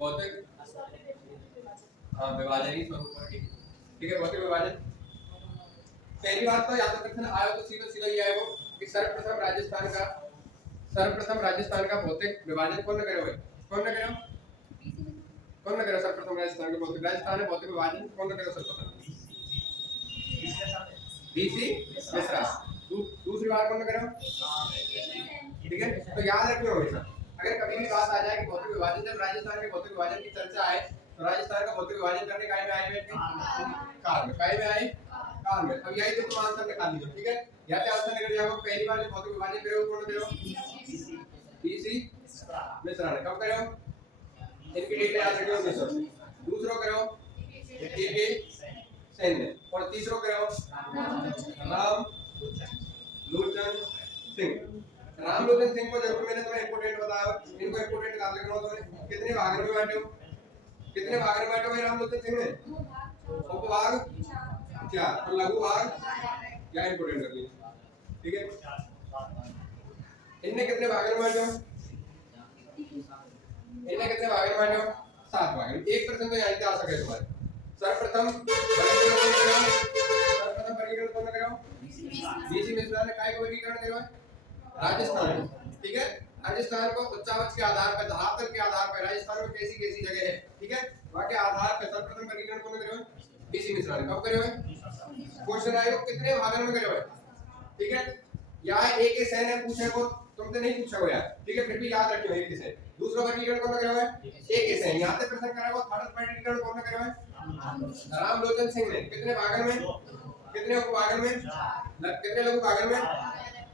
भौतिक हाँ विभाजन स्वरूप पर ठीक है। भौतिक विभाजन पहली बात तो याद रखना आया तो सीधा सीधा ये आएगा कि सर्वप्रथम राजस्थान का भौतिक विभाजन कौन करे हुए कौन न करो सर्वप्रथम राजस्थान का भौतिक विभाजन कौन न करो सर्वप्रथम बीसी मिश्रा। दूसरी बार कौन न करो ठीक है। तो याद रखिए हमेशा अगर कभी भी बात आ जाए कि भौतिक विभाजन, जब राजस्थान के भौतिक विभाजन की चर्चा आए तो राजस्थान का भौतिक विभाजन करने काय में आए काल में काय में आए काल में। अब यही तो तुम आंसर निकाल लीजिए ठीक है। या तो आंसर निकल जाएगा पहली बार जो भौतिक विभाजन करो कौन करो बीसी मिश्रा ने कब करो इनकी डेट याद रखियो 1900। दूसरो करो के सेन ने और तीसरो करो राम लोचन सिंह। राम लोचन सिंह को जरूर मैंने तुम्हें इंपोर्टेंट बताया, इनको इंपोर्टेंट कर लेना हो तुम्हें। कितने भाग में बांटे हो भाई राम लोचन सिंह ने? उपभाग 4 और लघु भाग या इंपोर्टेंट कर लीजिए ठीक है। इनने कितने भाग में बांटे हो? इनने कितने भाग में बांटे हो? 7 भाग में। 1% तो यहीं से आ सके तुम्हारे। सर्वप्रथम वर्गीकरण कौन करो बीसी मिश्रा ने काय को वर्गीकरण करो राजस्थान ठीक है। राजस्थान को उच्चावच के आधार पर धरातल के आधार पर राजस्थान में कैसी कैसी जगह है ठीक है वहां के आधार पर सर्वप्रथम वर्गीकरण कौन करो बीसी मिश्रा ने कब करे हुए। क्वेश्चन आएगा कितने भागों में करे हुए ठीक है। यहाँ एक के सेन है पूछे को तुमसे नहीं पूछा हुआ ठीक है, फिर भी याद रखियो एक के सेन। दूसरा वर्गीकरण कौन करे हुए एक के सेन। यहाँ से प्रश्न करा हुआ थर्ड वर्गीकरण कौन करे हुए राम लोचन सिंह ने। कितने भागों में कितने उपभागों में कितने लघु भागों में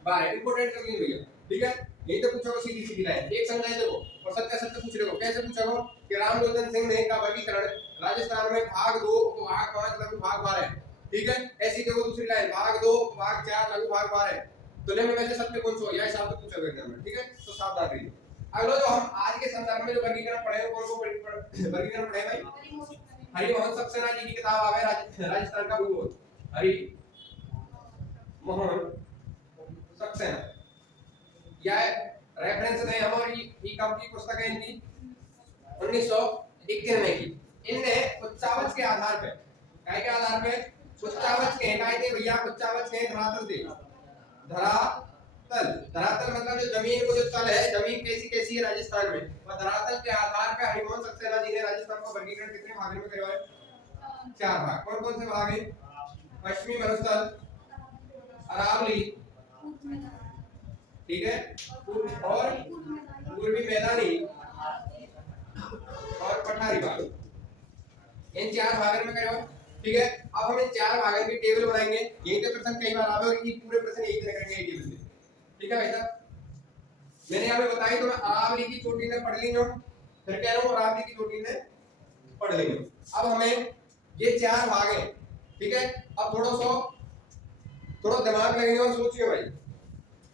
12। इंपोर्टेंट कर लीजिए भैया ठीक है। यही तो पूछोगे सीधी सीधी लाइन एक समझाए देखो और सत्य सत्य पूछ रहे हो। कैसे पूछोगे कि राम लोचन सिंह ने का वर्गीकरण राजस्थान में भाग 2 उपभाग 5 लघु भाग 12 ठीक है। ऐसी देखो दूसरी लाइन भाग 2 भाग 4 लघु भाग 12 तो लेने में से सत्य कौन सा हो यह हिसाब से पूछोगे एग्जाम में ठीक है। तो सावधान रहिए। अगला जो हम आज के संदर्भ में जो वर्गीकरण पढ़े कौन को वर्गीकरण पढ़े भाई हरिमोहन सक्सेना जी की किताब आवे राजस्थान का भूगोल। हरि मोहन सक्सेना यह रेफरेंस है हमारी ई कब की पुस्तक है इनकी 1991 की। इनने उच्चावच के आधार पे काय के आधार पे उच्चावच के काय थे भैया उच्चावच के धरातल थे धरातल मतलब जो जमीन को जो तल है जमीन कैसी कैसी है राजस्थान में और धरातल के आधार पे हरिमोहन सक्सेना जी ने राजस्थान का वर्गीकरण कितने भागों में करवाया 4 भाग। कौन कौन से भाग हैं? पश्चिमी मरुस्थल अरावली ठीक है और पूर्वी मैदानी और पठारी भाग इन 4 भागों में करो ठीक है। अब हम इन 4 भागों की टेबल बनाएंगे। यही तो प्रश्न कई बार आवे और ये पूरे प्रश्न यही तरह करेंगे टेबल में ठीक है भाई साहब। मैंने यहाँ पे बताई तो मैं अरावली की चोटी में पढ़ ली हूं फिर कह रहा हूं अरावली की चोटी में पढ़ ली हूं। अब हमें ये 4 भाग हैं ठीक है। अब थोड़ा दिमाग लगाइए और सोचिए भाई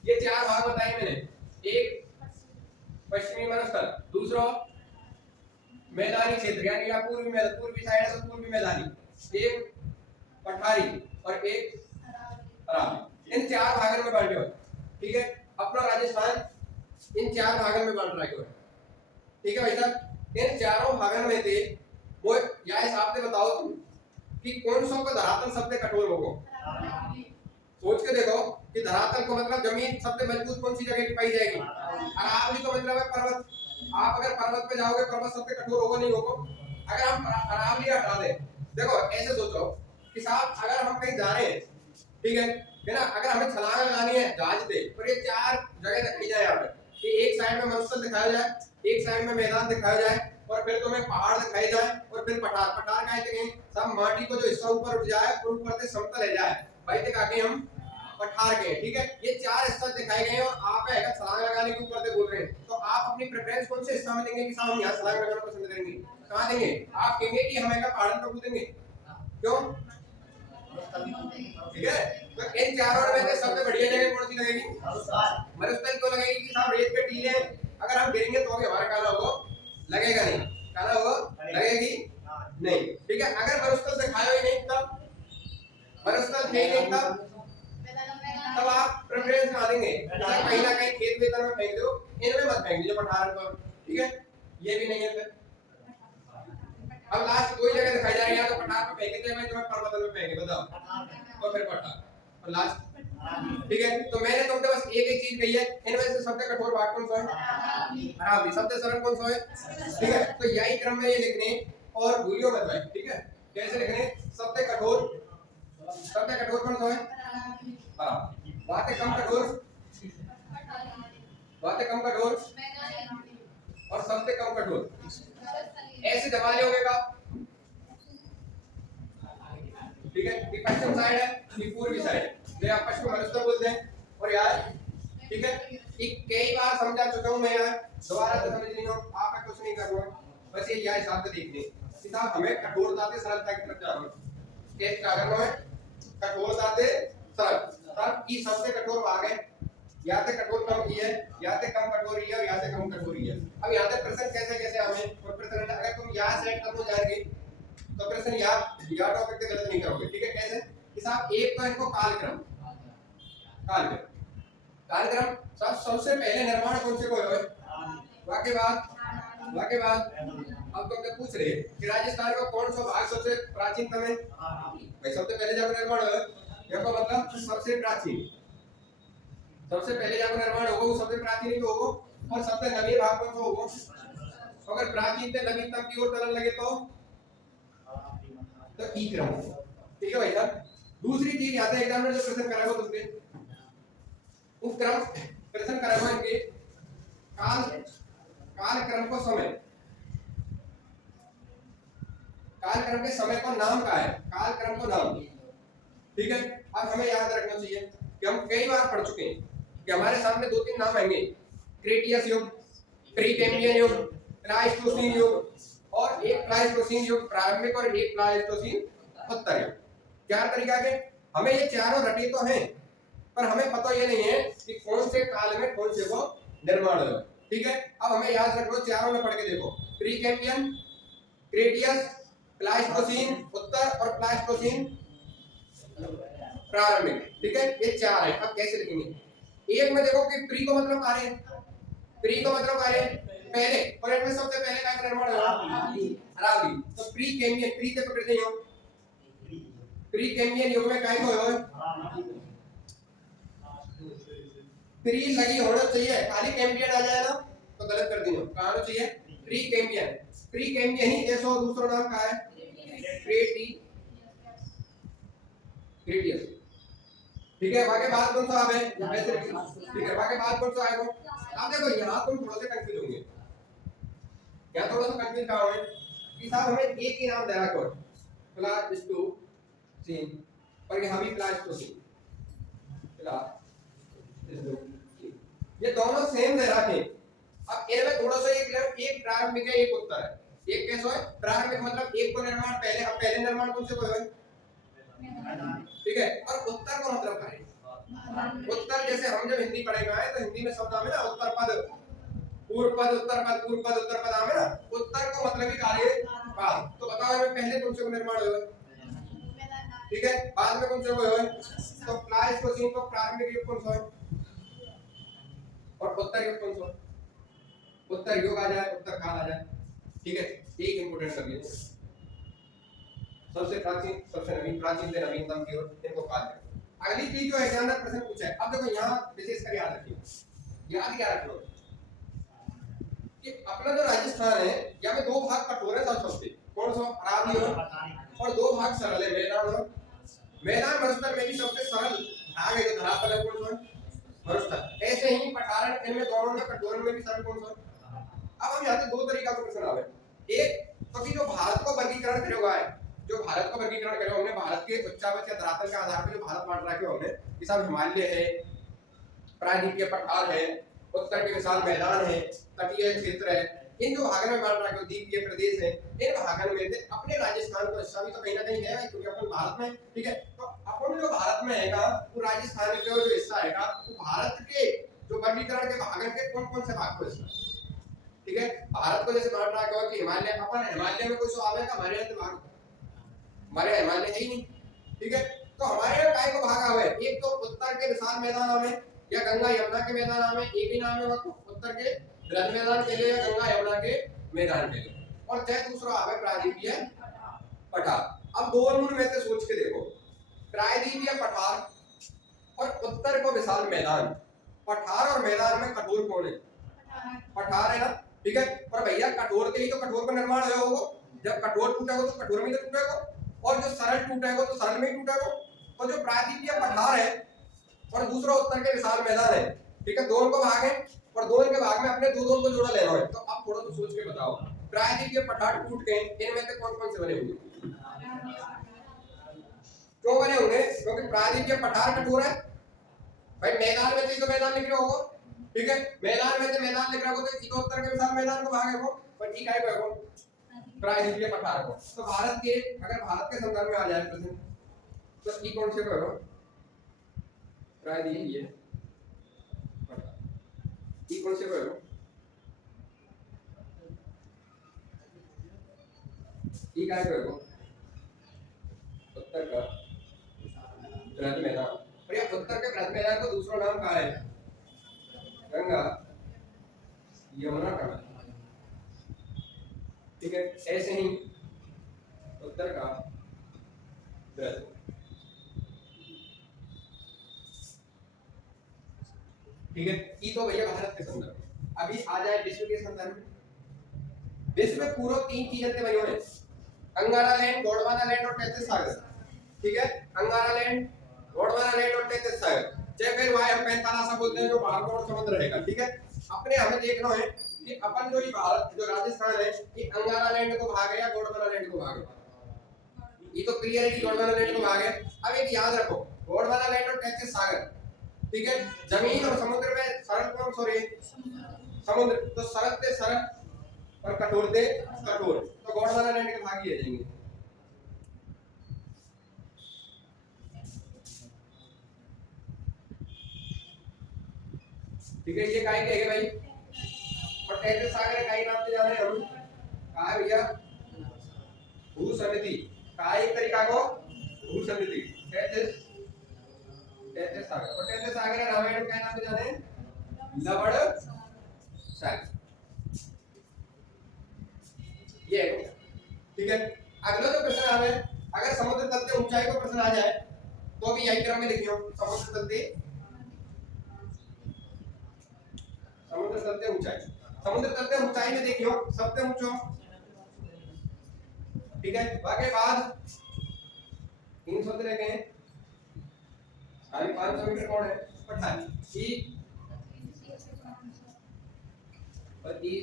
ये 4 भाग बताए मैंने। एक पश्चिमी मरुस्थल, दूसरा मैदानी क्षेत्र यानी या पूर्वी साइड है तो पूर्वी मैदानी, एक पठारी और एक अरावली। इन 4 भागों में बांटे हुए ठीक है। अपना राजस्थान इन 4 भागों में बांट रखे हुए ठीक है भाई साहब। इन 4 भागों में थे वो या हिसाब से बताओ तुम कि कौन सा का धरातल सबसे कठोर होगा। सोच के देखो कि धरातल को मतलब जमीन सबसे मजबूत कौन सी जगह की पाई जाएगी। अरावली को मतलब है पर्वत। आप अगर पर्वत पे जाओगे पर्वत सबसे कठोर होगा नहीं होगा। अगर हम अरावली हटा दें देखो ऐसे सोचो कि साहब अगर हम कहीं जा रहे हैं ठीक है ना अगर हमें छलांग लगानी है जहाज से और ये 4 जगह रखी जाए यहाँ पे कि एक साइड में मरुस्थल दिखाया जाए एक साइड में मैदान दिखाया जाए और फिर तुम्हें पहाड़ दिखाई जाए और फिर पठार कहते हैं सब माटी को जो हिस्सा ऊपर उठ जाए और ऊपर से समतल रह जाए भाई तक आके हम पठार के ठीक है। ये 4 हिस्सा दिखाए गए हैं और आप है छलांग लगाने के ऊपर से बोल रहे हैं तो आप अपनी प्रेफरेंस कौन से हिस्सा में देंगे कि साहब हम यहाँ छलांग लगाना पसंद करेंगे। कहाँ देंगे? आप कहेंगे कि हम पहाड़ पर कूदेंगे क्यों ठीक है। तो इन 4 में से सबसे बढ़िया जगह कौन सी लगेगी? मरुस्थल क्यों लगेगी कि साहब रेत पे टीले अगर हम गिरेंगे तो भी हमारा काला होगा लगेगा नहीं काला होगा लगेगी नहीं ठीक है। अगर मरुस्थल दिखाया ही नहीं तब मरुस्थल नहीं तब आप प्रेफरेंस ना देंगे कहीं ना कहीं खेत वेतन में फेंक दो इनमें मत फेंक दीजिए पठार पर ठीक है। ये भी नहीं है फिर अब लास्ट दो ही जगह दिखाई जा रही है, या तो पठार पे फेंके थे मैं, तो मैं पर्वत में फेंके, बताओ, और फिर पठार और लास्ट, ठीक है। तो मैंने तुमसे बस एक एक चीज कही है, इनमें से सबसे कठोर भाग कौन सा है? अरावली। सबसे सरल कौन सा है? ठीक है, तो यही क्रम में ये लिखने और भूलियो मत भाई, ठीक है। कैसे लिखने? सबसे कठोर कौन सा है? अरावली। बातें कम कठोर और सबसे कम कठोर, ऐसे दबा लियोगे का, ठीक है। ये पश्चिम साइड है, ये पूर्वी साइड, ये आप पश्चिम मरुस्थल बोलते हैं। और यार ठीक है, ये कई बार समझा चुका हूं मैं, यार दोबारा तो समझ नहीं हो, आप मैं कुछ नहीं कर रहा हूं, बस ये यार हिसाब से देखने किताब हमें कठोरता से सरलता की तरफ जा रहा हूं। एक क्या कर रहा है? कठोरता से सरल, तब की सबसे कठोर भाग है, या तो कठोर कम की है, या तो कम कठोरी है, और या तो कम कठोरी है। अब यहाँ पे प्रश्न कैसे कैसे हमें, और प्रश्न अगर तुम यहाँ सेट कर हो जाएंगे तो प्रश्न या टॉपिक पे गलत नहीं करोगे, ठीक है। कैसे कि साहब एक तो इनको कालक्रम सबसे पहले निर्माण कौन से को है? वाके बाद अब तुमसे पूछ रहे कि राजस्थान का कौन सा भाग सबसे प्राचीनतम है? भाई सबसे पहले जब निर्माण हुआ, यह मतलब सबसे प्राचीन, सबसे पहले जब निर्माण होगा वो सबसे प्राचीन ही होगा, और सबसे नवीन भाग कौन सा होगा? अगर प्राचीन से नवीनतम की ओर चलन लगे तो ई क्रम, ठीक है भाई साहब। दूसरी चीज यहाँ से एग्जामिनर जो प्रश्न कराएगा तुमसे, उस क्रम प्रश्न कराएगा इनके काल क्रम को समय, काल क्रम के समय को नाम का है, काल क्रम को नाम, ठीक है। अब हमें याद रखना चाहिए कि हम कई बार पढ़ चुके हैं कि हमारे सामने दो तीन नाम आएंगे, क्रेटियस युग, प्रीकैम्ब्रियन युग, प्लाइस्टोसीन युग, और एक प्लाइस्टोसीन युग प्रारंभिक और एक प्लाइस्टोसीन उत्तर युग। चार तरीका के, हमें ये चारों रटे तो हैं, पर हमें पता ये नहीं है कि कौन से काल में कौन से को निर्माण हुआ, ठीक है। अब हमें याद रखो, चारों में पढ़ के देखो, प्रीकैम्ब्रियन, क्रेटियस, प्लाइस्टोसीन उत्तर और प्लाइस्टोसीन प्रारंभिक, ठीक है। ये चार है। अब कैसे लिखेंगे? एक में देखो कि प्री को मतलब आ रहे हैं, पहले, और इनमें सबसे पहले का निर्माण हुआ अरावली, तो प्रीकैम्ब्रियन, प्री से पकड़ते हो, प्रीकैम्ब्रियन युग में काहे हुआ? प्री लगी होना चाहिए, खाली कैम्ब्रियन आ जाए ना तो गलत कर दियो, कहां होना चाहिए? प्रीकैम्ब्रियन ही ऐसा दूसरा नाम का है क्रेटियस, ठीक है। बाकी बात कौन सा आवे ऐसे, ठीक है। बाकी बात कौन सा आएगा? अब देखो यहां तुम थोड़ा सा कंफ्यूज होंगे, क्या थोड़ा सा कंफ्यूज का होंगे कि साहब हमें एक ही नाम दे रहा है, प्लास्टोसीन, और यहां भी प्लास्टोसीन, ये दोनों सेम दे रखे। अब इनमें थोड़ा सा एक प्रारंभिक है, एक उत्तर है। एक कैसा है? प्रारंभिक मतलब एक को निर्माण पहले, अब पहले निर्माण कौन से को है? ठीक है। और उत्तर का मतलब क्या है? उत्तर जैसे हम जब हिंदी पढ़ेंगे आए तो हिंदी में शब्द आवे ना, उत्तर पद, पूर्व पद, उत्तर पद, पूर्व पद, उत्तर पद आवे ना, उत्तर को मतलब ही कार्य काल। तो बताओ इसमें पहले कौन से को निर्माण हुआ? ठीक है। बाद में कौन से को हुआ? तो प्लाइस्टोसीन को प्रारंभिक युग कौन सा है? और उत्तर युग कौन सा? उत्तर युग आ जाए, उत्तर काल आ जाए, ठीक है। एक इंपोर्टेंट कर लिया, सबसे प्राचीन, सबसे नवीन, प्राचीन से नवीनतम की ओर इनको काल करें। अगली चीज जो एग्जामिनर प्रश्न पूछा है, अब देखो यहाँ विशेष कर याद रखिए, याद क्या रखो कि अपना जो राजस्थान है, यहाँ में दो भाग कठोर है सबसे, कौन सा? अरावली और दो भाग सरल है, मैदान और मैदान। मरुस्थल में भी सबसे सरल भाग है जो धरातल है, कौन सा? मरुस्थल। ऐसे ही पठारन, इनमें दोनों में कठोर में भी सरल कौन सा? अब हम यहाँ से दो तरीका का प्रश्न आवे, एक तो कि जो भारत को वर्गीकरण करे हुआ है, जो भारत को वर्गीकरण करे हमने, भारत के उच्चावच या धरातल के आधार पर जो भारत बांट रखे हमने, कि सब हिमालय है, प्रायद्वीप के पठार है, उत्तर के विशाल मैदान है, तटीय क्षेत्र है, इन जो भागों में बांट रखे द्वीपीय प्रदेश है, इन भागों में से अपने राजस्थान को हिस्सा भी तो कहीं ना कहीं है, क्योंकि अपन भारत में, ठीक है। तो अपन जो भारत में हैगा, वो राजस्थान का जो हिस्सा हैगा, वो भारत के जो वर्गीकरण के भागों के कौन-कौन से भाग को हिस्सा, ठीक है। भारत को जैसे बांट रखा है कि हिमालय, अपन हिमालय में कोई सो आवेगा, हमारे यहाँ तो भाग, हमारे हिमालय है ही नहीं, ठीक है। तो हमारे यहाँ काय को भाग आवे, एक तो उत्तर के विशाल मैदान में या गंगा यमुना के मैदान में, एक ही नाम है, उत्तर के ब्रज मैदान के लिए या गंगा यमुना के मैदान के लिए, और चाहे दूसरा आवे प्रायद्वीपीय पठार। अब दोनों में से सोच के देखो, प्रायद्वीपीय पठार और उत्तर को विशाल मैदान। पठार और मैदान में कठोर कौन है? पठार है ना, ठीक है। पर भैया कठोर के ही तो कठोर का निर्माण हुआ होगा। जब कठोर टूटेगा तो कठोर में तो टूटेगा, और जो सरल टूटेगा तो सरल में ही टूटेगा। तो जो प्रायद्वीपीय पठार है और दूसरा उत्तर के विशाल मैदान है, ठीक है, दोनों को भाग है और दोनों के भाग में अपने दो दोनों को जोड़ा लेना है। तो अब थोड़ा तो सोच के बताओ, प्रायद्वीपीय पठार टूट गए, इनमें से कौन कौन से बने होंगे? क्यों बने होंगे? क्योंकि प्रायद्वीपीय पठार कठोर है भाई। मैदान में तो मैदान लिख रहा होगा, ठीक है, मैदान में तो मैदान लिख रहा होगा, तो उत्तर के विशाल मैदान को भागे वो, पर ठीक है वो प्रायद्वीपीय पठार को। तो भारत के, अगर भारत के संदर्भ में आ जाए प्रश्न, तो ई कौन से करो? प्रायद्वीपीय पठार, ई कौन से करो? ई काय करो? उत्तर का बृहद मैदान। और ये उत्तर के बृहद मैदान को दूसरा नाम क्या है? गंगा यमुना का, ठीक है। ऐसे ही उत्तर का बृहद, ठीक है। ये तो भैया भारत के संदर्भ में। अभी आ जाए विश्व के संदर्भ में। विश्व में पूरा तीन चीजें बनी हुई है, अंगारा लैंड, गोंडवाना लैंड और तैतीस सागर, ठीक है। अंगारा लैंड, गोंडवाना लैंड और तैतीस सागर, चाहे फिर वहां हम पैंतालासा बोलते हैं, जो बाहर का समुद्र रहेगा, ठीक है। अपने हमें देखना है कि अपन जो ये भारत, जो राजस्थान है, ये अंगारा लैंड को भाग या गोंडवाना लैंड को भाग? ये तो क्लियर है कि गोंडवाना लैंड को भाग है। अब एक याद रखो, गोंडवाना लैंड और तैतीस सागर, ठीक है, जमीन और समुद्र में सरल कौन सॉरी समुद्र, तो सरल से सरल और कठोर से कठोर, तो गोंडवाना लैंड के भाग ही आ जाएंगे। ठीक है, ये काय कहेंगे भाई? और तैतीस सागर काय नाम से जाने हम कहा भैया? भू समिति का एक तरीका को भू समिति, तैतीस सागर। और तैतीस सागर रामायण का नाम से जाने लवण सागर, ये है, ठीक है। अगला जो प्रश्न आ है, अगर समुद्र तल से ऊंचाई को प्रश्न आ जाए तो भी यही क्रम में लिखियो, समुद्र तल से ऊंचाई। समुद्र तल से ऊंचाई में देखियो सबसे ऊंचो, ठीक है। बाकी बाद 300 से लेके 500 मीटर कौन है? पठार। ई और ई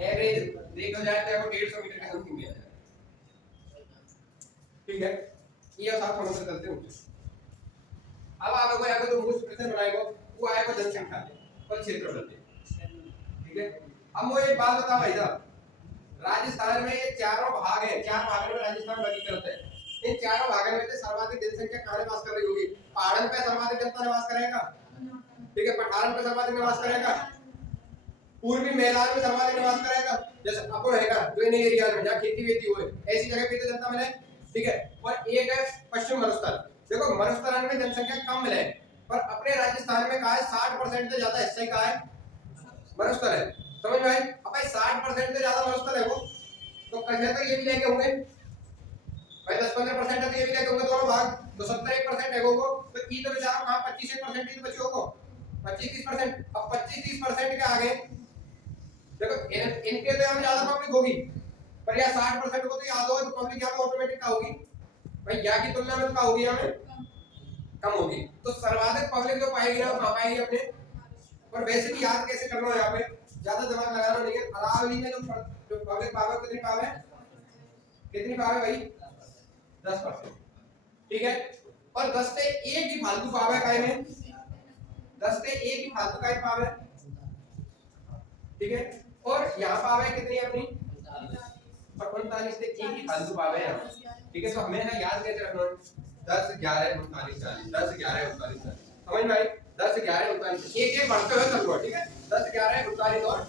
एवरेज देखा जाए तो 150 मीटर के समथिंग में, ठीक है। ये और 7 समुद्र तल से ऊंचे। अब आप लोगों को जो मूल प्रश्न बनाएगा वो आएगा जनसंख्या और क्षेत्रफल पे, ठीक है। अब मुझे एक बात बताओ भाई साहब, राजस्थान में ये चारों भाग हैं, चार भागों में राजस्थान वर्गीकृत है। इन चारों भागों में से सर्वाधिक जनसंख्या कहां निवास कर रही होगी? पहाड़न पे सर्वाधिक जनता निवास करेगा, ठीक है। पठारन पे सर्वाधिक निवास करेगा, पूर्वी मैदान में सर्वाधिक निवास करेगा, जैसे अपन रहेगा जो इन एरिया में जहां खेती वेती हुए ऐसी जगह पे तो जनता मिले, ठीक है। और एक है पश्चिम मरुस्थल। देखो मरुस्थल में जनसंख्या कम मिले, पर अपने राजस्थान में कहा है 60% से ज्यादा हिस्सा कहा है मरुस्थल है, समझ में आए? अब भाई 60% से ज्यादा मरुस्थल है वो, तो कहीं तो ये भी लेके होंगे भाई 10-15% तो ये भी लेके होंगे दोनों भाग, तो 70-1% है वो, तो की तो बेचारा कहां 25-1% ही तो बचे होगा, 25-30%। अब 25-30% के आगे देखो इनके तो हम ज्यादा पब्लिक होगी, पर या 60% को तो याद हो तो पब्लिक यहाँ पे ऑटोमेटिक क्या होगी भाई, यहाँ की तुलना में क्या होगी, हमें कम होगी। तो सर्वाधिक पब्लिक जो पाएगी ना वो कहां पाएगी अपने, और वैसे भी याद कैसे करना है, यहाँ पे ज्यादा दिमाग लगाना नहीं है। अरावली में जो पब्लिक पावर कितनी पावर है, कितनी पावर है भाई? 10%, ठीक है। और 10 से 1 ही फालतू पावर है, काय में 10 से 1 ही फालतू काय पावर है, ठीक है। और यहाँ पावर कितनी है अपनी? और 39 से 1 ही फालतू पावर है यहाँ, ठीक है। तो हमें ना याद कैसे रखना है? 10 11 39 40, 10 11 39 40, समझ में आई? 10 11 39 एक एक बढ़ते हुए चलूंगा, ठीक है। 10 11 39 और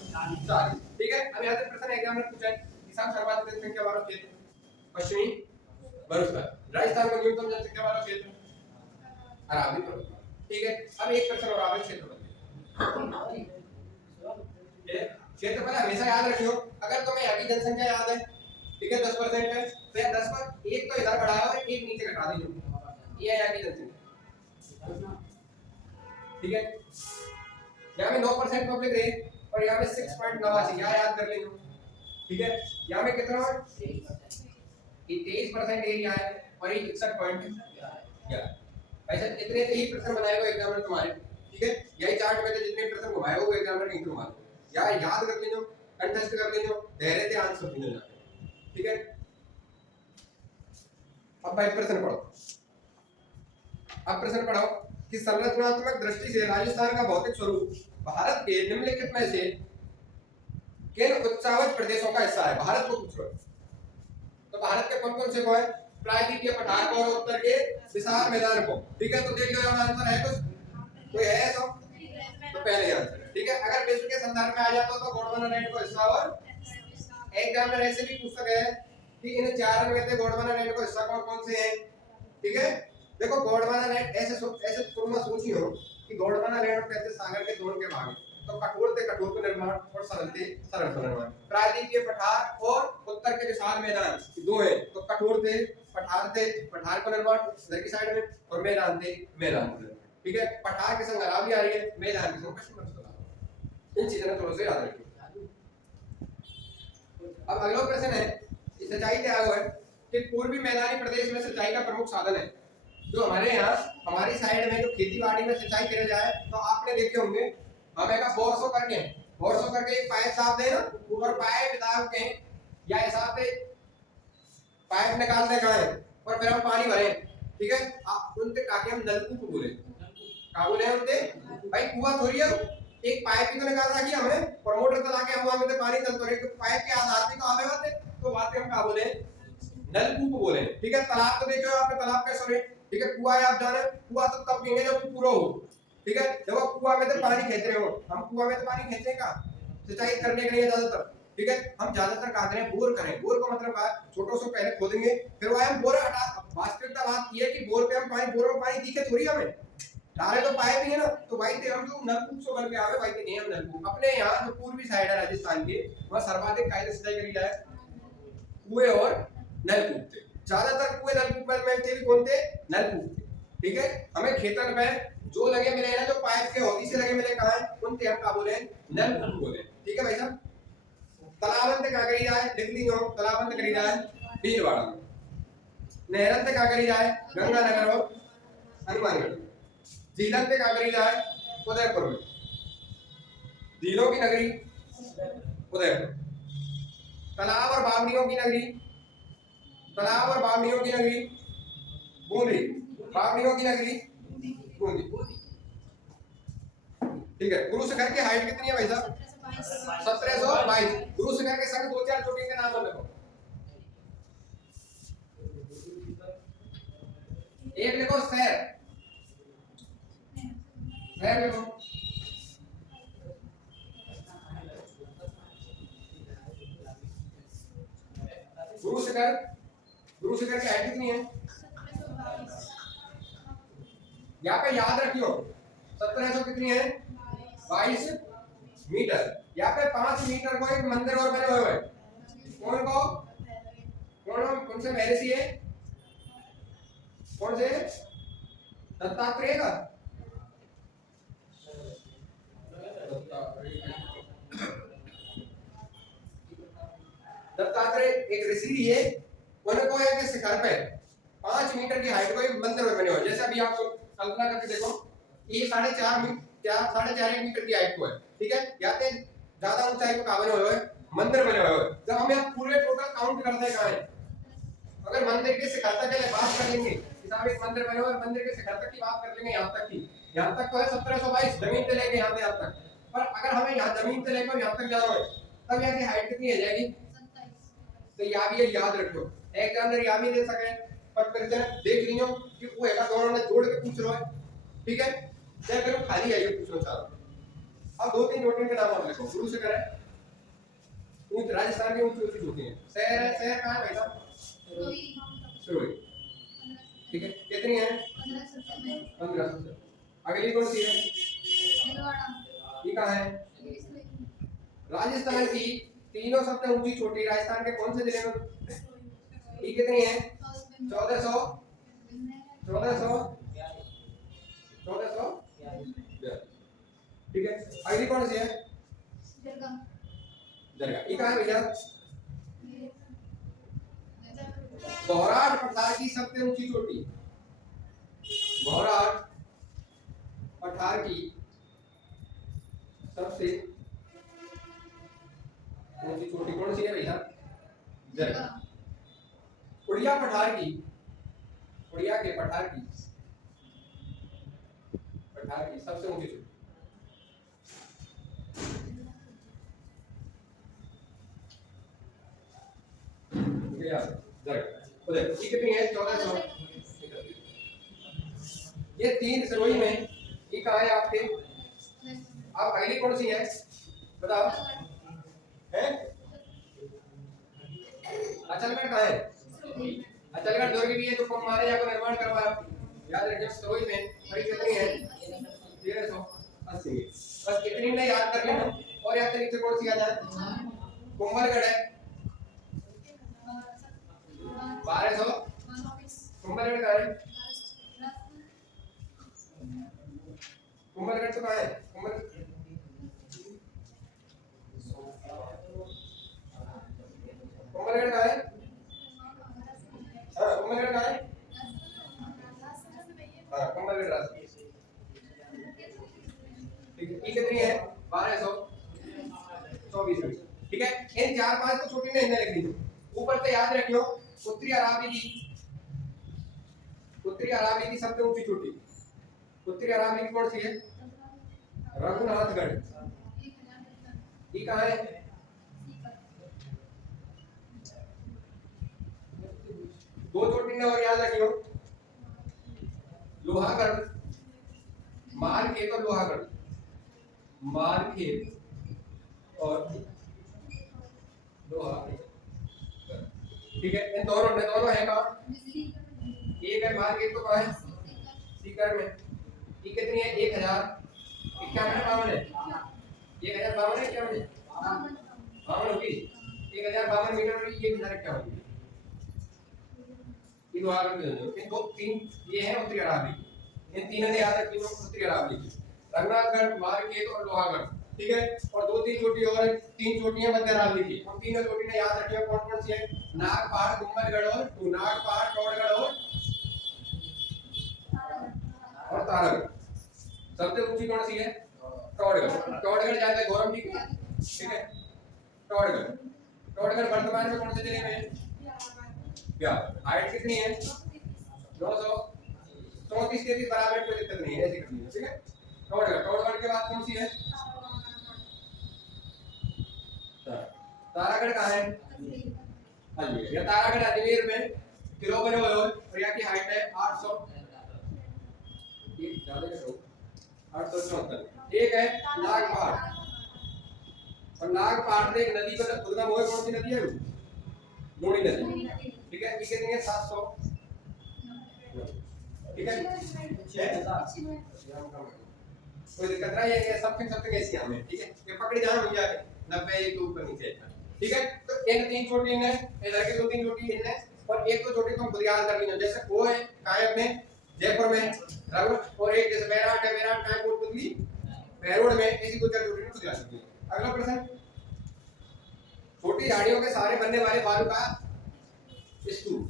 40, ठीक है। अब यहाँ से प्रश्न एग्जाम में पूछा है किसान सर्वाधिक जनसंख्या वाला क्षेत्र पश्चिमी मरुस्थल, राजस्थान में न्यूनतम जनसंख्या वाला क्षेत्र अरावली पर्वत, ठीक है। अब एक प्रश्न और आगे क्षेत्र क्षेत्रफल हमेशा याद रखियो। अगर तुम्हें यहाँ की जनसंख्या याद है, ठीक है, 10% है, तो यहाँ 10 पर एक तो इधर बढ़ाया और एक नीचे घटा दीजिए, ये है यहाँ की जनसंख्या, ठीक है। यहाँ में 9% पब्लिक रहे और यहाँ में 6.89, यहाँ याद कर लेंगे, ठीक है। यहाँ में कितना है, 23% एरिया है और ये 61.11। ऐसे इतने ही प्रश्न बनाएगा एग्जामिनर तुम्हारे, ठीक है। यही चार्ट में जितने प्रश्न घुमाएगा वो एग्जामिनर नहीं घुमाएगा, या याद कर लीजिए, कंटेस्ट कर लीजिए, धैर्य से आंसर नहीं जाते, ठीक है। अब भाई प्रश्न पढ़ो, अब प्रश्न पढ़ो कि संरचनात्मक दृष्टि से राजस्थान का भौतिक स्वरूप भारत के निम्नलिखित में से किन उच्चावच प्रदेशों का हिस्सा है। भारत को पूछ रहे हो तो भारत के कौन कौन से को है, प्रायद्वीपीय पठार को और उत्तर के विशाल मैदान को, ठीक है। तो देख लो यहाँ आंसर है कुछ कोई है तो पहले आंसर, ठीक है। अगर विश्व के संदर्भ में आ जाता तो गोंडवाना रेड को हिस्सा, और एग्जामिनर ऐसे भी पूछ सकते हैं कि इन चार में से गोंडवाना रेड को हिस्सा कौन कौन से हैं, ठीक है। देखो गोंडवाना रेड ऐसे तुम सोची हो कि गोंडवाना रेड कैसे सागर के दोनों के भाग हैं, तो कठोर से कठोर का निर्माण और सरल से सरल का निर्माण, प्रायद्वीपीय पठार और उत्तर के विशाल मैदान दो है, तो कठोर से पठार का निर्माण इधर की साइड में और मैदान से मैदान का निर्माण, ठीक है। पठार के संग अरावली आ रही है, मैदान के संग पश्चिम बंगाल, इन चीजों को थोड़ा सा याद रखिए। अब अगला प्रश्न है, सिंचाई क्या है कि पूर्वी मैदानी प्रदेश में सिंचाई का प्रमुख साधन है। जो हमारे यहाँ हमारी साइड में जो खेतीबाड़ी में सिंचाई किया जाए तो आपने देखे होंगे हम एक बोरसो करके एक पाइप साफ दे ना, ऊपर पाइप डाल के या हिसाब से पाइप निकालते गए और फिर हम पानी भरे, ठीक है। आप उनके काके हम नलकूप बोले, क्या बोले उनसे भाई, कुआं थोड़ी है, एक पाइप ही तो निकाल रखी हमने और मोटर चला के हम वहां में पानी चलते रहे, तो पाइप के आधार पे तो आवे बात है, तो बात हम क्या बोले, नलकूप बोले, ठीक है। तालाब तो देखो आपने तालाब कैसे रहे, ठीक है। कुआं आप जाने, कुआं तो तब पिएंगे जब पूरा हो, ठीक है। जब आप कुआं में तो पानी खींच रहे हो, हम कुआं में तो पानी खींचने का सिंचाई करने के लिए ज्यादातर, ठीक है। हम ज्यादातर क्या करें, बोर करें। बोर का मतलब क्या, छोटो से पहले खोदेंगे, फिर वो हम बोर हटा, वास्तविकता बात ये है कि बोर पे हम पानी, बोर में पानी दिखे थोड़ी हमें, डाले तो पाइप ही है ना, तो भाई थे हम जो नलकूप से बन के आवे, भाई थे नहीं हम नलकूप। अपने यहाँ जो पूर्वी साइड है राजस्थान की, वहाँ सर्वाधिक कायदे सिंचाई करी जाए कुएं और नलकूप थे, ज्यादातर कुएं नलकूप में थे, भी कौन थे, नलकूप थे, ठीक है। हमें खेतन में जो लगे मिले हैं, जो पाइप के होदी से लगे मिले कहाँ है, उनते हम क्या बोले, नलकूप बोले, ठीक है भाई साहब। तालाबन से क्या करी जाए, दिल्ली हो तालाबन से करी जाए भीलवाड़ा में, नहरन से क्या करी जाए, गंगानगर और हनुमानगढ़, झीलन से क्या करी जाए, उदयपुर में, झीलों की नगरी उदयपुर, तालाब और बावड़ियों की नगरी, तालाब और बावड़ियों की नगरी बूंदी, बावड़ियों की नगरी बूंदी, ठीक है। गुरु शिखर की हाइट कितनी है भाई साहब, 1722। गुरु शिखर के संग दो चार चोटी के नाम बोल लिखो, एक लिखो शहर, शहर लिखो, गुरु शिखर की हाइट कितनी है, यहाँ पे याद रखियो 1700 कितनी है, 22 मीटर। यहाँ पे 5 मीटर को एक मंदिर और बने हुए हैं, कौन को, कौन से महर्षि है, कौन से, दत्तात्रेय का, दत्तात्रेय एक ऋषि है, उनको एक शिखर पे 5 मीटर की हाइट को एक मंदिर में बने हुए, जैसे अभी आप कल्पना करके देखो, ये 4.5 मीटर की हाइट को है, ठीक है। या तो ज्यादा ऊंचाई पे बने हुए मंदिर बने हुए, जब हम यहाँ पूरे टोटल काउंट करते हैं कहाँ है, अगर मंदिर के शिखर तक के बात कर लेंगे, हिसाब एक मंदिर बने हुए, मंदिर के शिखर तक की बात कर लेंगे, यहाँ तक की, यहाँ तक तो है 1722, जमीन से लेके यहाँ से यहाँ तक, पर अगर हमें यहाँ जमीन से लेकर यहाँ तक जाना है तब यहाँ की हाइट कितनी हो जाएगी, तो यहाँ भी याद रखो, एक अंदर यहाँ भी दे सके, पर फिर देख लियो कि वो एक दोनों ने जोड़ के पूछ रहा है, ठीक है। चाहे फिर खाली है ये पूछना चाह रहा। अब 2-3 जोड़ने के नाम आप लिखो, शुरू से करें, ऊंच राजस्थान की ऊंची ऊंची जोड़ी है, शहर है, शहर कहाँ है भाई साहब, सुरोई, ठीक है। कितनी है, 1500। अगली कौन सी है, ये कहाँ है, राजस्थान की तीनों सबसे ऊंची चोटी राजस्थान के कौन से जिले में? ये कितनी है? 1400 ठीक है। अगली कौन सी है? दरगाह। ये कहाँ है भैया? बौराट पठार की सबसे ऊंची चोटी, बौराट पठार की सबसे ऊंची चोटी कौन सी है भैया? दरगाह। उड़िया पठार की, उड़िया के पठार की सबसे ऊंची चोटी ये कितनी है? 1400। ये तीन सिरोही में ये कहाँ है आपके? अब अगली कौन सी है बताओ? है अचलगढ़ कहाँ है? अचलगढ़ दुर्ग भी है जो महाराजा को निर्माण करवाया। याद रखिए सिरोही में बड़ी कितनी है? 1380। बस इतनी नहीं याद कर लेना। और याद तरीके से कौन सी आ जाए? कुंभलगढ़ है 1200। कुंभलगढ़ का है? कुंभलगढ़ तो कहाँ है? कुंभलगढ़ कहाँ है? हाँ कुंभलगढ़ कहाँ है? हाँ कुंभलगढ़ राजस्थान। ठीक है। ये कितनी है? 1224। ठीक है। इन 4-5 को छोटी नहीं लिखनी है। ऊपर से याद रखियो उत्तरी अरावली की सबसे ऊंची चोटी, उत्तरी अरावली की कौन सी है? रघुनाथगढ़। ये कहाँ है? दो चोटी ने और याद रखियो, लोहागढ़, मालखेत और लोहागढ़, मालखेत और लोहागढ़। ठीक है। इन दोनों है कहाँ? एक है मालखेत तो कहाँ है? सीकर में। ये कितनी है? 1051 है। 1052 है क्या? 52 होगी। 1052 मीटर में ये 1051। ये लोहागढ़ में इन दो तीन ये है उत्तरी अरावली। इन तीनों ने याद रखी उत्तरी अरावली की, रघुनाथगढ़, मालखेत और लोहागढ़। ठीक है। और 2-3 चोटी और 3 चोटियां मध्य अरावली की। हम तीनों चोटी ने याद रखी है। कौन कौन सी है? नागपाड़, कुंभलगढ़ और टोडगढ़ और तारागढ़। सबसे ऊंची कौन सी है? टोडगढ़ जाता है गौरव जी का। ठीक है। टोडगढ़ वर्तमान में कौन से जिले में है? क्या हाइट कितनी है? 934 बराबर, कोई दिक्कत नहीं है, ऐसी करनी है। ठीक है। टोडगढ़ के बाद कौन सी है? तारागढ़ कहाँ है? अजमेर। या तारागढ़ अजमेर में किलो बने हुए और यहाँ की हाइट है 874। एक है नागपाड़, और नागपाड़ से एक नदी का उद्गम हुआ। कौन सी नदी है? लूणी नदी। ठीक है। ये कितनी है? 700। ठीक है। कोई दिक्कत नहीं है, सब कैसी हमें। ठीक है। ये पकड़े जाना भैया 90 एक तो ऊपर नीचे। ठीक है। तो इन 3 चोटी इन है, इधर की 2-3 चोटी इन है, और एक तो चोटी तुम खुद याद कर लीजिए। जैसे वो है कायम में जयपुर में रघु, और एक जैसे बैराट है, बैराट कायम कोटपुतली बैरोड में, ऐसी 2-4 चोटी खुद याद रखिए। अगला प्रश्न, छोटी झाड़ियों के सहारे बनने वाले बालू का स्तूप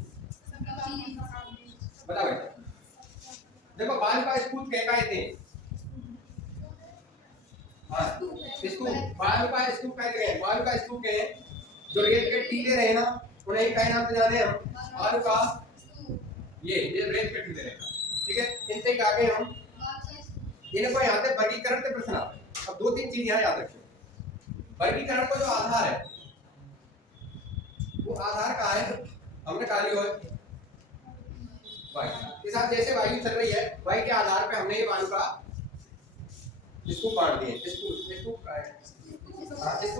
बता बेटा। देखो बालू का स्तूप क्या कहते हैं? हाँ स्तूप, बालू का स्तूप कहते हैं। बालू का स्तूप क्या है? जो रेत के टीले रहे ना, उन्हें क्या नाम से जाने हम? बालू का ये रेत के टीले रहे। ठीक है। इनसे आगे हम इनको यहाँ से वर्गीकरण के प्रश्न आते हैं। अब 2-3 चीज यहाँ याद रखिए। वर्गीकरण को जो आधार है, वो आधार कहाँ है? हमने कहा लिया है वायु के साथ। जैसे वायु चल रही है, वायु के आधार पे हमने ये बालू का स्तूप बांट दिए। स्तूप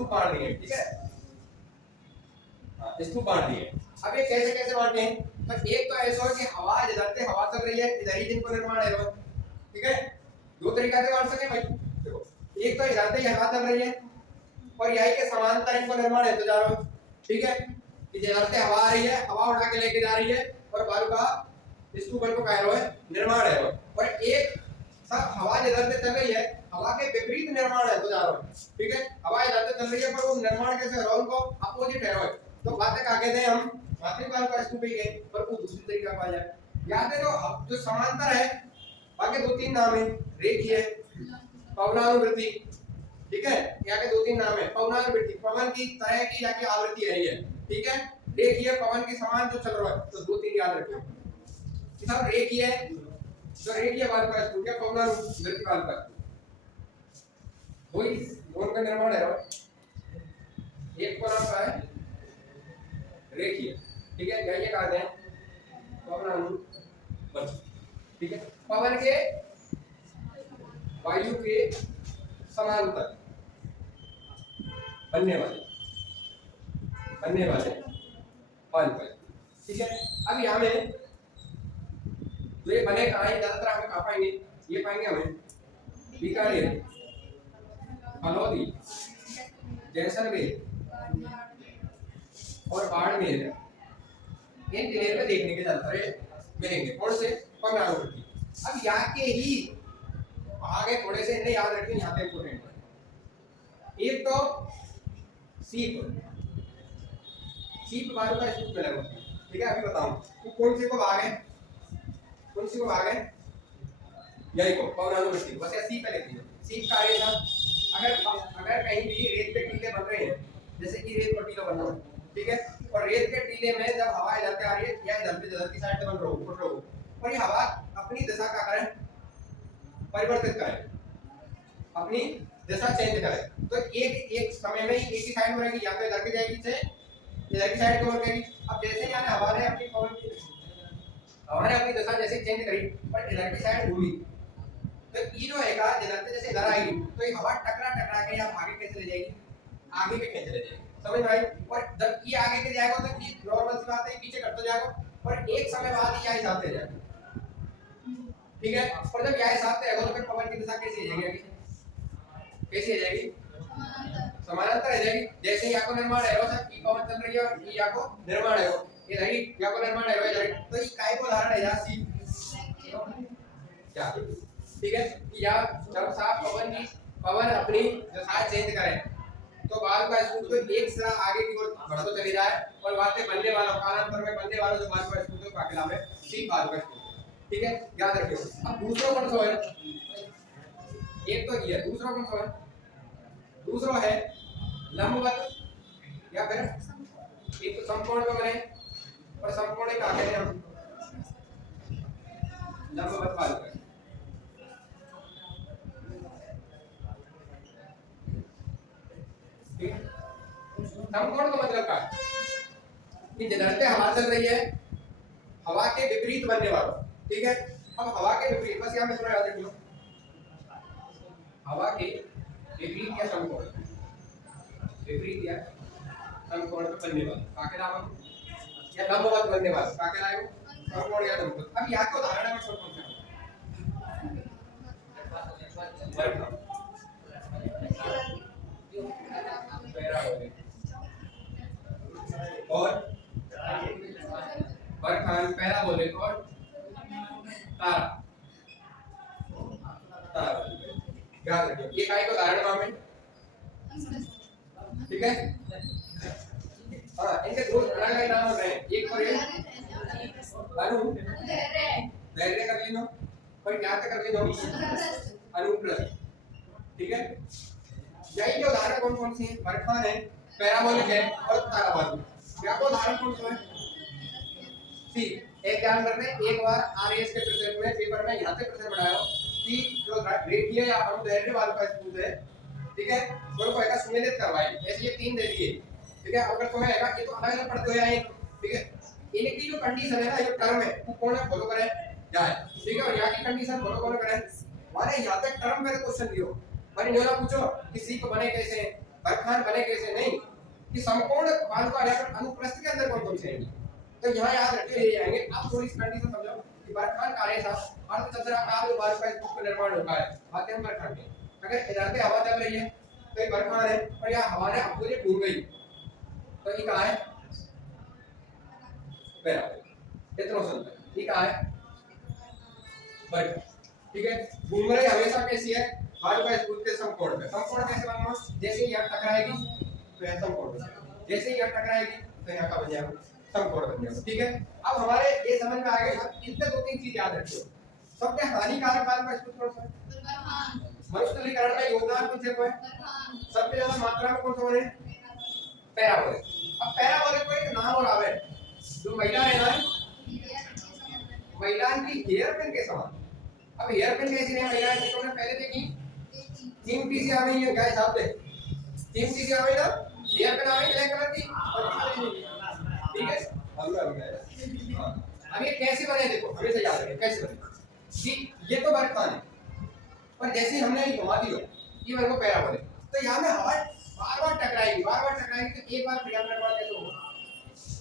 बांट दिए। ठीक है। स्तूप बांट दिए। अब ये कैसे बांटे हैं? तो एक तो ऐसा है कि हवा इधर से हवा चल रही है, इधर ही जिनको निर्माण है। ठीक है। 2 तरीका से बांट सके भाई। देखो एक तो इधर से हवा चल रही है, और यही के समांतर इनको निर्माण है तो जा रहा हूं, ठीक है, कि जिधर से हवा आ रही है हवा उड़ा के लेके जा रही है और बालू का इस ऊपर को कह रहा है निर्माण है, और एक सब हवा जिधर से चल रही है हवा के विपरीत निर्माण है तो जा रहा है, ठीक है, हवा इधर से चल रही है पर वो निर्माण कैसे हो रहा है उनको अपोजिट है, तो बातें क्या कहते हैं हम मात्रिक बालू का स्तूप ही है पर वो दूसरी तरीका पा जाए। याद है जो समांतर है बाकी दो तीन नाम है, रेखीय, पवनानुवृत्ति, ठीक है, यहाँ के दो तीन नाम है, पवनानुवृत्ति पवन की तरह की या की आवृत्ति है ये, ठीक है, रेखीय पवन के समान जो चल रहा है, तो दो तीन याद रखिए सब रेखीय है, जो रेखीय बालू का स्तूप या पवनानुवृत्ति बालू का वही दोनों का निर्माण है, एक को नाम का है रेखीय, ठीक है, ये कहते हैं पवनानुवृत्ति, ठीक है, पवन के वायु के समांतर बनने वाले बालू का, ठीक है। अब यहाँ में जो ये बने कहाँ है ज्यादातर हमें कहाँ पाएंगे, ये पाएंगे हमें बीकानेर, हल्द्वानी, जैसलमेर और बाड़मेर, इन जिले में देखने के ज्यादातर मिलेंगे, कौन से पवनानुवृत्ति। अब यहाँ के ही आगे थोड़े से इन्हें याद रखिए, यहाँ पे इंपोर्टेंट है, एक तो सीप बालू का स्तूप मिला है, ठीक है, अभी बताऊं तो कौन सी को भाग है, कौन सी को भाग है, यही को पवनानुवृत्ति, बस या सीप लिखी है। सीप का आगे था अगर कहीं भी रेत पे टीले बन रहे हैं, जैसे कि रेत पर टीला बन रहा है, ठीक है, और रेत के टीले में जब हवा इधर से आ रही है या इधर की साइड से बन रहा हो ऊपर हो, और ये हवा अपनी दिशा का करें परिवर्तित करें, अपनी दिशा चेंज करें, तो एक समय में एक ही साइड में रहेगी, या तो इधर की जाएगी से इधर की साइड को करेगी। अब जैसे यानी हवा ने अपनी दिशा जैसे चेंज करी पर इधर की साइड घूमी, तो ये जो है का इधर से जैसे इधर आएगी तो ये हवा टकरा के आप आगे कैसे ले जाएगी, आगे पे कैसे ले जाएगी, समझ में आई। और जब ये आगे के जाएगा तो ये नॉर्मल सी बात है, पीछे करते जाएगा और एक समय बाद ये यही साथ ले जाएगा, ठीक है, और जब यही साथ रहेगा तो फिर पवन की दिशा कैसी हो जाएगी, कैसी हो जाएगी, समानांतर हो जाएगी। जैसे यहाँ को निर्माण है वैसा की पवन चल रही है और यहाँ को निर्माण है इधर ही, यहाँ को निर्माण है इधर, तो ये काय को उदाहरण है यहाँ सी क्या, ठीक है, कि यहाँ जब साफ पवन अपनी दिशा चेंज करे तो बालू का स्तूप तो एक सिरा आगे की ओर बढ़ता चले जाए और वास्ते बनने वाला कालांतर में बनने वाला जो बालू का स्तूप है काकेला में सी बालू का स्तूप, ठीक है, याद रखियो। अब दूसरा कौन सा है, एक तो ये दूसरा कौन सा है, दूसरा है लंबवत या फिर एक तो समकोण में बने और समकोण का कहते हैं हम लंबवत बालू का, समकोण का मतलब क्या है कि जिधर से हवा चल रही है हवा के विपरीत बनने वाला, ठीक है। अब हवा के विपरीत बस यहाँ में थोड़ा याद रखियो, हवा के विपरीत या समकोण, विपरीत या समकोण पे बनने वाला काके नाम या लंबवत बनने वाला काके नाम समकोण या लंबवत। अब यहाँ को उदाहरण है छोटा सा और बरखान पहला बोले और तारा, तारा याद रखिए, ये काय को उदाहरण मामे, ठीक है, हाँ इनके दो अलग अलग नाम हो रहे हैं, एक और ये अनु धैर्य कर लीनो और क्या कर लीनो अनुप्रस्थ, ठीक है। यही जो उदाहरण कौन कौन सी है, बरखान है, पैराबोलिक है और ताराबोलिक, क्या को उदाहरण कौन सा है, सी एक ध्यान रखना, एक बार आरएस के प्रेजेंट में पेपर में यहां से प्रश्न बनाया कि जो रेखीय या अनुदैर्घ्य बालू का स्तूप है, ठीक है, दोनों को एक सम्मिलित करवाए, ऐसे ये तीन दे दिए, ठीक है, अगर तुम्हें आएगा ये तो अलग अलग पढ़ते हुए आए, ठीक है, इनकी जो कंडीशन है ना, जो टर्म है वो कौन है फॉलो करे जाए, ठीक है, और यहाँ की कंडीशन फॉलो कौन करे, माने यहाँ तक टर्म में क्वेश्चन दियो, माने न्योला पूछो कि सीप बने कैसे, बरखान बने कैसे, नहीं कि समकोण बालू का अनुप्रस्थ के अंदर कौन कौन से आएंगे, तो यहाँ याद रखिए ले जाएंगे। आप थोड़ी सी कंडीशन समझो कि बरखान कार्य था अर्धचंद्राकार जो बालू का स्तूप का निर्माण होता है, माध्यम बरखान में अगर इधर से हवा चल रही है तो ये बरखान है, और यहाँ हवा ने अपोजिट घूम गई तो ये कहाँ है? पैराबोलिक। इतना सुनता ये कहाँ है? बरखान। ठीक है, घूम रही हमेशा कैसी है? बाजू का स्पून के समकोण पे। समकोण कैसे बनना? जैसे ही यहाँ टकराएगी तो यहाँ समकोण बन जाएगा, जैसे ही यहाँ टकराएगी तो यहाँ का बन जाएगा समकोण बन जाएगा। ठीक है, अब हमारे ये समझ में आ गया। इनसे दो तीन चीज याद रखियो। सबसे हानिकारक बात का स्पून कौन सा है? मरुस्थलीकरण में योगदान कौन से को है? सबसे ज्यादा मात्रा में कौन सा बने? पैराबोलिक। अब पैराबोलिक को एक नाम और आवे जो महिला है ना, महिला की हेयर पिन के समान। अब हेयर पिन कैसी है महिला की? तुमने पहले देखी कीमती सी आ गई है गाइस, आप देख कीमती सी आ गई ना, हेयर पिन आ गई ब्लैक कलर की। ठीक है, अब ये कैसे बने देखो, हमेशा याद रखें कैसे बने कि ये तो बरखान है, पर जैसे हमने ये घुमा दियो ये मेरे को पैराबोलिक, तो यहाँ में हवा बार-बार टकराएगी तो एक बार क्रिया निर्माण कैसे होगा?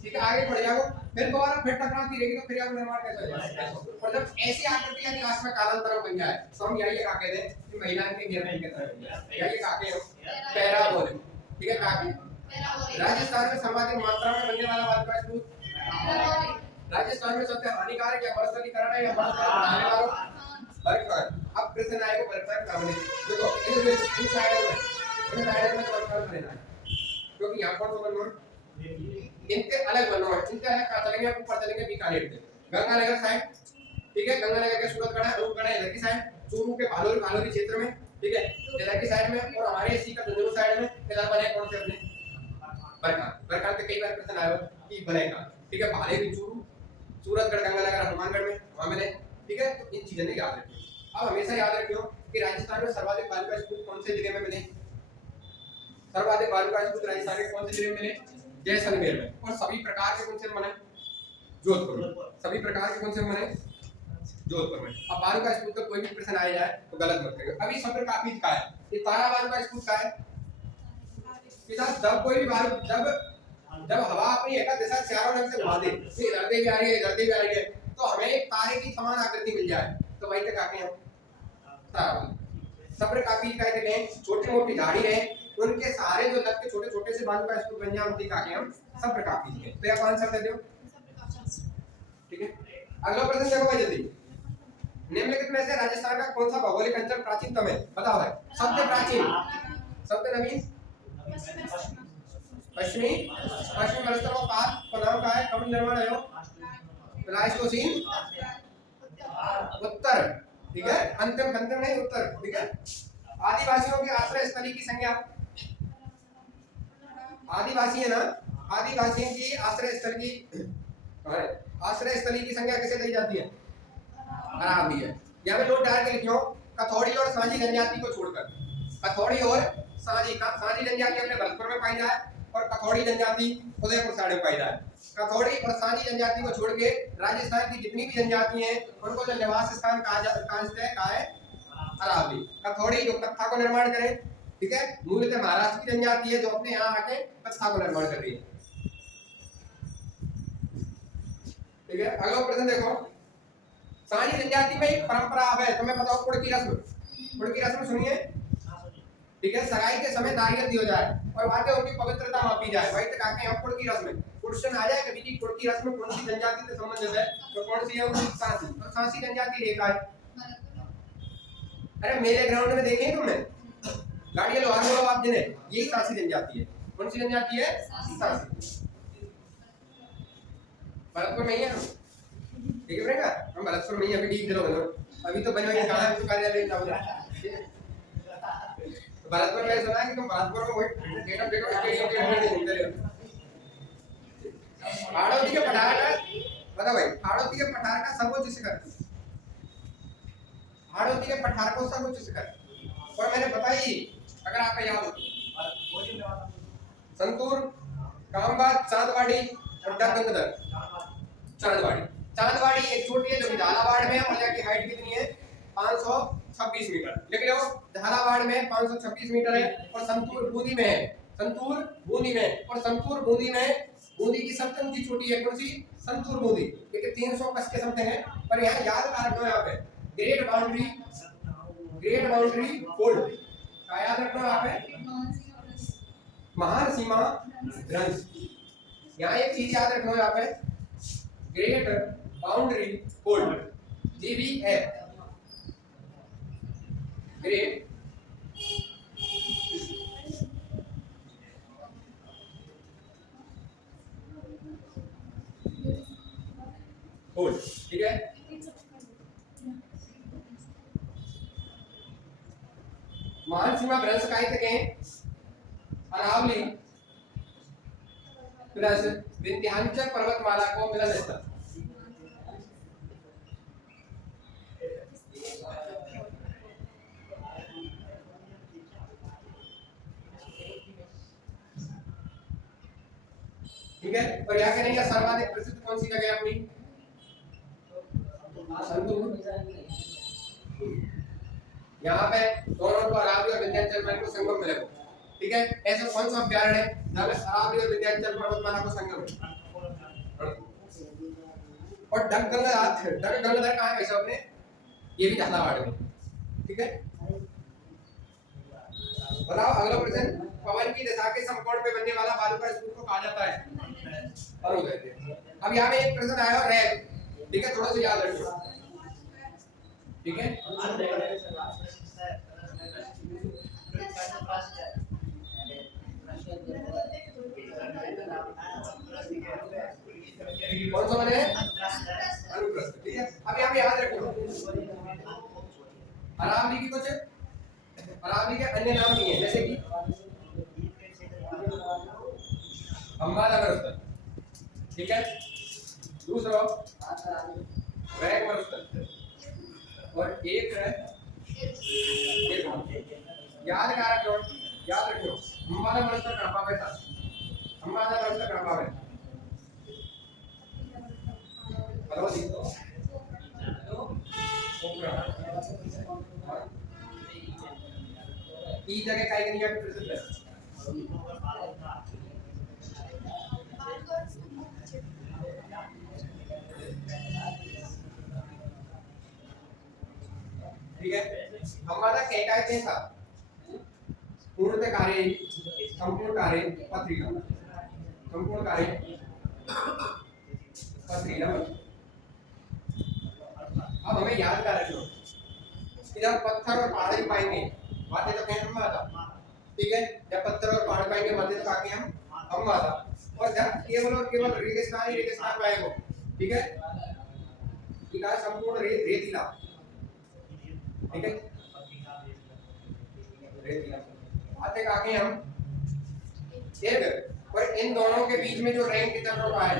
ठीक है, आगे बढ़ जाओ, फिर दोबारा फिर टकराती रहेगी तो क्रिया निर्माण कैसे होगा? और जब ऐसी आकृति यानी आस में कालांतरण बन जाए तो हम यही का कहते हैं कि महिलाएं के घेर नहीं कहते हैं, यही का कहते हैं पैराबोलिक। ठीक है, काफी राजस्थान में सर्वाधिक मात्रा में बनने वाला वायु का स्रोत राजस्थान में सबसे हानिकारक या मरुस्थलीकरण है या मरुस्थलीकरण बढ़ाने वाला बरखान। अब कृष्ण आए को बरखान करने देखो इन साइड में तो बरखान करना है, क्योंकि यहाँ पर तो बनना इनके अलग बनना है, इनके अलग का चलेंगे, ऊपर चलेंगे बीकानेर पे गंगानगर साइड। ठीक है, गंगानगर के सूरतगढ़ है, रूपगढ़ है इधर की साइड, चूरू के भालोरी क्षेत्र में। ठीक है, इधर की साइड में, और हमारे इसी का झुंझुनू साइड में इधर बने कौन से अपने बरखान पे कई बार प्रश्न आया कि बनेगा। ठीक है, भालेरी चूरू सूरतगढ़ गंगानगर हनुमानगढ़ में वहां मिले। ठीक है, तो इन चीजों ने याद रखियो। अब हमेशा याद रखियो कि राजस्थान में सर्वाधिक बालू का स्पूत कौन से जिले में मिले? सर्वाधिक बालू का स्पूत राजस्थान के कौन से जिले में मिले? जैसलमेर में। और सभी प्रकार के कौन से बने? जोधपुर में। सभी प्रकार के कौन से बने? जोधपुर में। अब बालू का स्पूत का कोई भी प्रश्न आया जाए तो गलत मत करियो। अभी सब्र काफी का है, ये तारा बालू का स्पूत का है कि जब कोई भी बालू जब हवा अपनी एक दिशा चारों रंग से घुमा दे, इधर से भी आ रही है इधर से भी आ रही है, तो हमें एक तारे की समान आकृति मिल जाए तो वही तक आके हम तारा। सब्र काफी का है, छोटी मोटी झाड़ी रहे, उनके सहारे जो लग के छोटे छोटे से बालू का स्पूत बन जाए उनकी काके हम सब्र काफी है। तो आप आंसर दे दो। ठीक है, अगला प्रश्न देखो भाई जल्दी। निम्नलिखित में से राजस्थान का कौन सा भौगोलिक अंचल प्राचीनतम है? बताओ भाई। सबसे प्राचीन, सबसे नवीन, पश्चिमी राजस्थान का पार का नाम क्या है? कब निर्माण है वो? प्लाइस्टोसीन उत्तर। ठीक है, अंतिम अंतिम नहीं उत्तर। ठीक है, आदिवासियों के आश्रय स्थली की संज्ञा, आदिवासी है ना, आदिवासियों की आश्रय स्थल की आश्रय स्थली की संज्ञा कैसे दी जाती है? अरावली है। यहाँ पे नोट डाल के लिखियो, कथौड़ी और सांझी जनजाति को छोड़कर। कथौड़ी और सांझी जनजाति अपने भरतपुर में पाई जाए और कथौड़ी जनजाति उदयपुर साइड में पाई जाए। कथौड़ी और सांझी जनजाति को छोड़ के राजस्थान की जितनी भी जनजाति हैं उनको जो निवास स्थान कहा है अरावली। कथौड़ी जो कत्था को निर्माण करे, ठीक है, मूलतः महाराष्ट्र की जनजाति है जो अपने यहाँ आके कत्था को निर्माण कर रही है। ठीक है, अगला प्रश्न देखो। सांझी जनजाति में एक परंपरा है, तुम्हें बताओ कुड़ की रस्म। कुड़ की रस्म सुनिए। ठीक है, सगाई के समय नारियल दिया जाए और वाकई उनकी पवित्रता मापी जाए, वही तक आके हम कुड़ की रस्म। क्वेश्चन आ जाए कभी कि कुड़ की रस्म कौन सी जनजाति से संबंधित है, तो कौन सी है? सांसी। तो सांसी जनजाति रेखा है। अरे मेरे ग्राउंड में देखे तुमने गाड़ी लोहार बोलो आप जिन्हें, यही सांसी जनजाति है। कौन सी जनजाति है? सांसी। भरतपुर में ही है हम। ठीक है बेटा, हम भरतपुर में ही अभी ठीक दिनों में अभी तो बने कहाँ है कार्यालय जाऊंगा। भरतपुर में सुना है कि तुम भरतपुर में वही डेटा स्टेडियम के घूमते रहो। हाड़ौती के पठार का बता भाई, हाड़ौती के पठार का सर्वोच्च शिखर, हाड़ौती के पठार को सर्वोच्च शिखर और मैंने बताई अगर आपको याद हो, संतूर, कामबाग, चांदवाड़ी और डगंगदर। चांदवाड़ी एक छोटी है जो कि झालावाड़ में है और यहाँ की हाइट कितनी है? 526 मीटर। लिख लो, झालावाड़ में 526 मीटर है और संतूर बूंदी में है। संतूर बूंदी में, और संतूर बूंदी में बूंदी की सबसे ऊंची चोटी है कौन सी? संतूर बूंदी, क्योंकि 300 कस के समथिंग है। पर यहाँ याद रखना, यहाँ पे ग्रेट बाउंड्री फोल्ड का याद रखना। यहाँ पे महान सीमा भ्रंश। यहाँ एक चीज याद रखना यहाँ पे, great boundary hold, GBF, great hold, ठीक है। महान सीमा भ्रंश काय थे, अरावली प्लस विंध्याचल पर्वतमाला को मिलन स्थल। ठीक है, और यहाँ करेंगे सर्वाधिक प्रसिद्ध कौन सी जगह है अपनी, यहाँ पे दोनों को अरावली और विंध्याचल में को संगम मिलेगा। ठीक है, ऐसा कौन सा अभ्यारण्य है जहाँ पे अरावली और विंध्याचल पर्वतमाला को संगम है। और डग गंगाधर कहाँ है वैसे अपने, ये भी झालावाड़ में। ठीक है, बताओ अगला प्रश्न, पवन की दिशा के समकोण पे बनने वाला बालू का स्तूप को कहा जाता है, अरुण। अब यहाँ पे एक प्रश्न आया और रैग, ठीक है, थोड़ा सा याद रखिए। ठीक है, कौन सा बने, अनुप्रस्थ। ठीक है, अब यहाँ पे याद रखिए, अरावली की कुछ अरावली के अन्य नाम भी हैं, जैसे कि अंबानगर स्थल। ठीक है, दूसरा रैग मरुस्थल, और एक है याद रखो अंबाना मरुस्थल कहाँ पावे था, अंबाना मरुस्थल कहाँ पावे, भगवती ई जगह काय के लिए प्रसिद्ध है। ठीक है, हमारा कहता है था पूर्ण कार्य संपूर्ण कार्य पत्रिका, संपूर्ण कार्य पत्रिका। अब हमें याद कर रखना, इधर पत्थर और पहाड़ पाएंगे, बातें तो कहीं हम आता। ठीक है, जब पत्थर और पहाड़ पाएंगे बातें तो आगे हम आता, और जब केवल और केवल रेगिस्तान पाएंगे। ठीक है, इधर संपूर्ण रेतीला। ठीक है, आते आगे हम एक, और इन दोनों के बीच में जो रैंक की तरफ का है,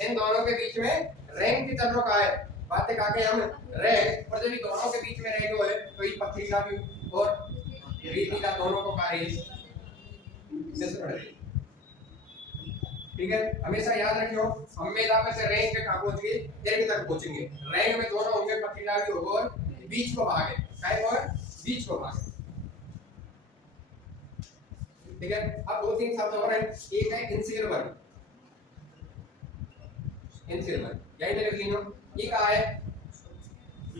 इन दोनों के बीच में रैंक की तरफ का है, बातें आगे हम रैंक, और जब ये दोनों के बीच में रैंक हो है तो ये पथरीला भी और रेतीला दोनों को कार्य मिश्रण। ठीक है, हमेशा याद रखियो, हम मेला पे से रैंक पे कहां पहुंच गए, रैंक तक पहुंचेंगे। रैंक में दोनों होंगे, पथरीला भी होगा और बीच को भाग है, काय को है, बीच को भाग। ठीक है, अब दो तीन शब्द और हैं, एक है इंसिलवर, इंसिलवर यही लिख लीजिए, ये कहा है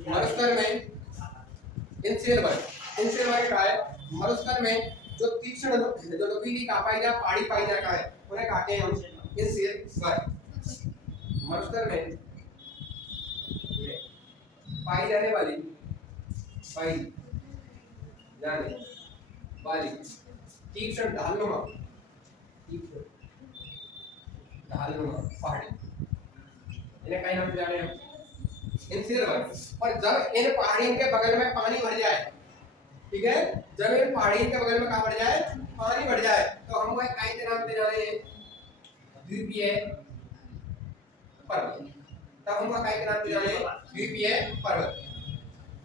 मरुस्थल में, इंसिलवर का है मरुस्थल में जो तीक्ष्ण जो नुकीली का पाई जा पहाड़ी पाई जा का है, उन्हें कहते हैं हम इंसिलवर। मरुस्थल में पाई जाने वाली तीक्ष्ण ढालनुमा पहाड़ी, इन्हें कई नाम से जाने हम इंसिलवर। और जब इन पहाड़ियों के बगल में पानी भर जाए, ठीक है, जब इन पहाड़ियों के बगल में कहाँ भर जाए, पानी भर जाए, तो हम वह कई नाम से जाने द्वीपीय पर्वत। तब हम वह कई नाम से जाने द्वीपीय पर्वत।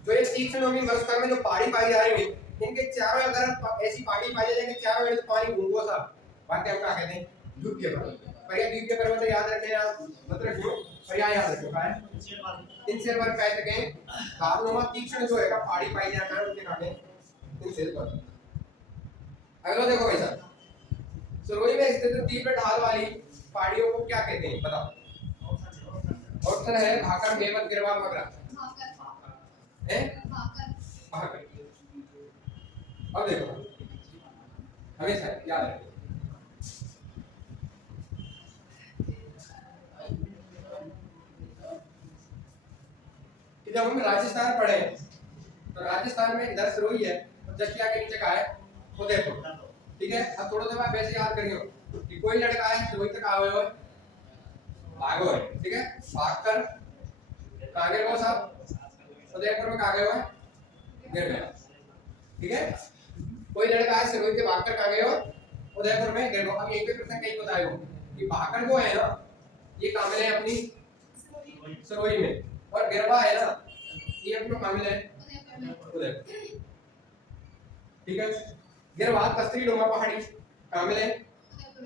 जो ये तीक्ष्ण मरुस्थल में जो पहाड़ी पाई जा रही है, इनके चारों तरफ ऐसी पहाड़ी पाई जाएगी, चारों ओर पानी घूमो सा, बाकी हम क्या कहते हैं, द्वीपीय पर्वत। पर ये द्वीपीय पर्वत याद रखें आप, मत रखियो, और याद रखियो क्या है, इंसिलवर कहते हैं ढालनुमा तीक्ष्ण जो है का पहाड़ी पाई जाता है, उनके कहते हैं इंसिलवर। अगला देखो भाई साहब, सुरवई में स्थित तीव्र ढाल वाली पहाड़ियों को क्या कहते हैं, बताओ। ऑप्शन है भाकर, बेमत, गिरवा, मगरा। भाकर। अब देखो हमेशा याद रखिए। कि जब हम राजस्थान पढ़े तो राजस्थान में इधर सिरोही है और जस्टिया के नीचे का है उदयपुर, ठीक है। अब थोड़ा सा आप वैसे याद करियो कि कोई लड़का है सिरोही तक आवे हो भागो है, ठीक है, भागकर कहाँ गए वो साहब, उदयपुर में कहाँ गए हो गिर गया, ठीक है। कोई लड़का है सिरोही से भागकर कहाँ गए हो उदयपुर में गिर गया। अब यही पे प्रश्न कहीं बताए हो कि भागकर जो है ना ये कामिल है अपनी सिरोही में, और गिरवा है ना ये अपना कामिल है उदयपुर, ठीक है। गिरवा कस्तरी डोंगा पहाड़ी कामिल है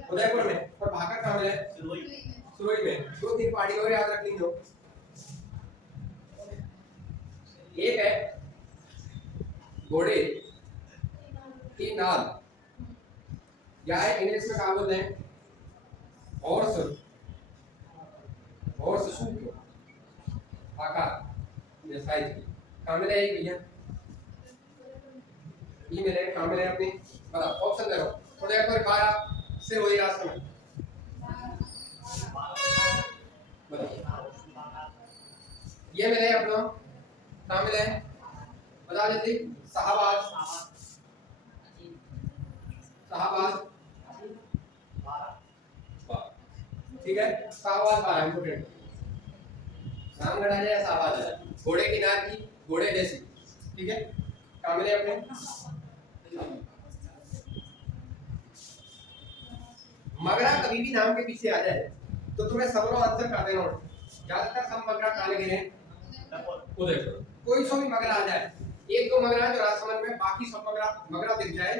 उदयपुर में, और भागकर कामिल है सिरोही में। दो तीन पहाड़ी और याद रखनी हो, एक है घोड़े की नाल, या है इंग्लिश में कहा बोलते हैं हॉर्स, हॉर्स शू आकार ये साइज की कामिल है भैया, ये मिले कामिल है अपनी, बताओ ऑप्शन दे दो। उदयपुर 12 से वही रास्ता में ये मिले अपना कामिल है, बता जल्दी। शाहबाज, शाहबाज ठीक है, शाहबाज 12 इंपोर्टेंट रामगढ़ आ जाए शाहबाज आ जाए, घोड़े की नार की घोड़े जैसी, ठीक है, कामिल है अपने। मगरा कभी भी नाम के पीछे आ जाए तो तुम्हें सब लोग आंसर कर देना, ज्यादातर सब मगरा कहाँ लगे हैं उदयपुर। कोई सो भी मगरा आ जाए, एक दो मगरा जो राजसमंद में, बाकी सब मगरा मगरा दिख जाए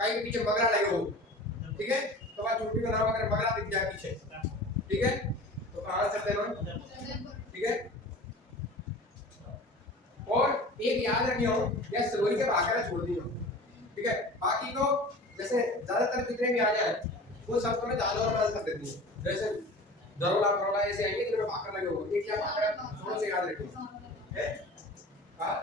कहीं के पीछे मगरा लगे हो, ठीक है, तो बात चोटी का नाम अगर मगरा दिख जाए पीछे, ठीक है, तो आंसर देना, ठीक है। और एक याद रखियो या सिरोही के भाकर छोड़ दियो, ठीक है, बाकी को जैसे ज्यादातर जितने भी आ जाए वो सब में दाल और आंसर देती है, जैसे दरोला करोला ऐसे आएंगे जिनमें भाकर लगे हो, एक या भाकर थोड़ा सा याद रखियो है। हां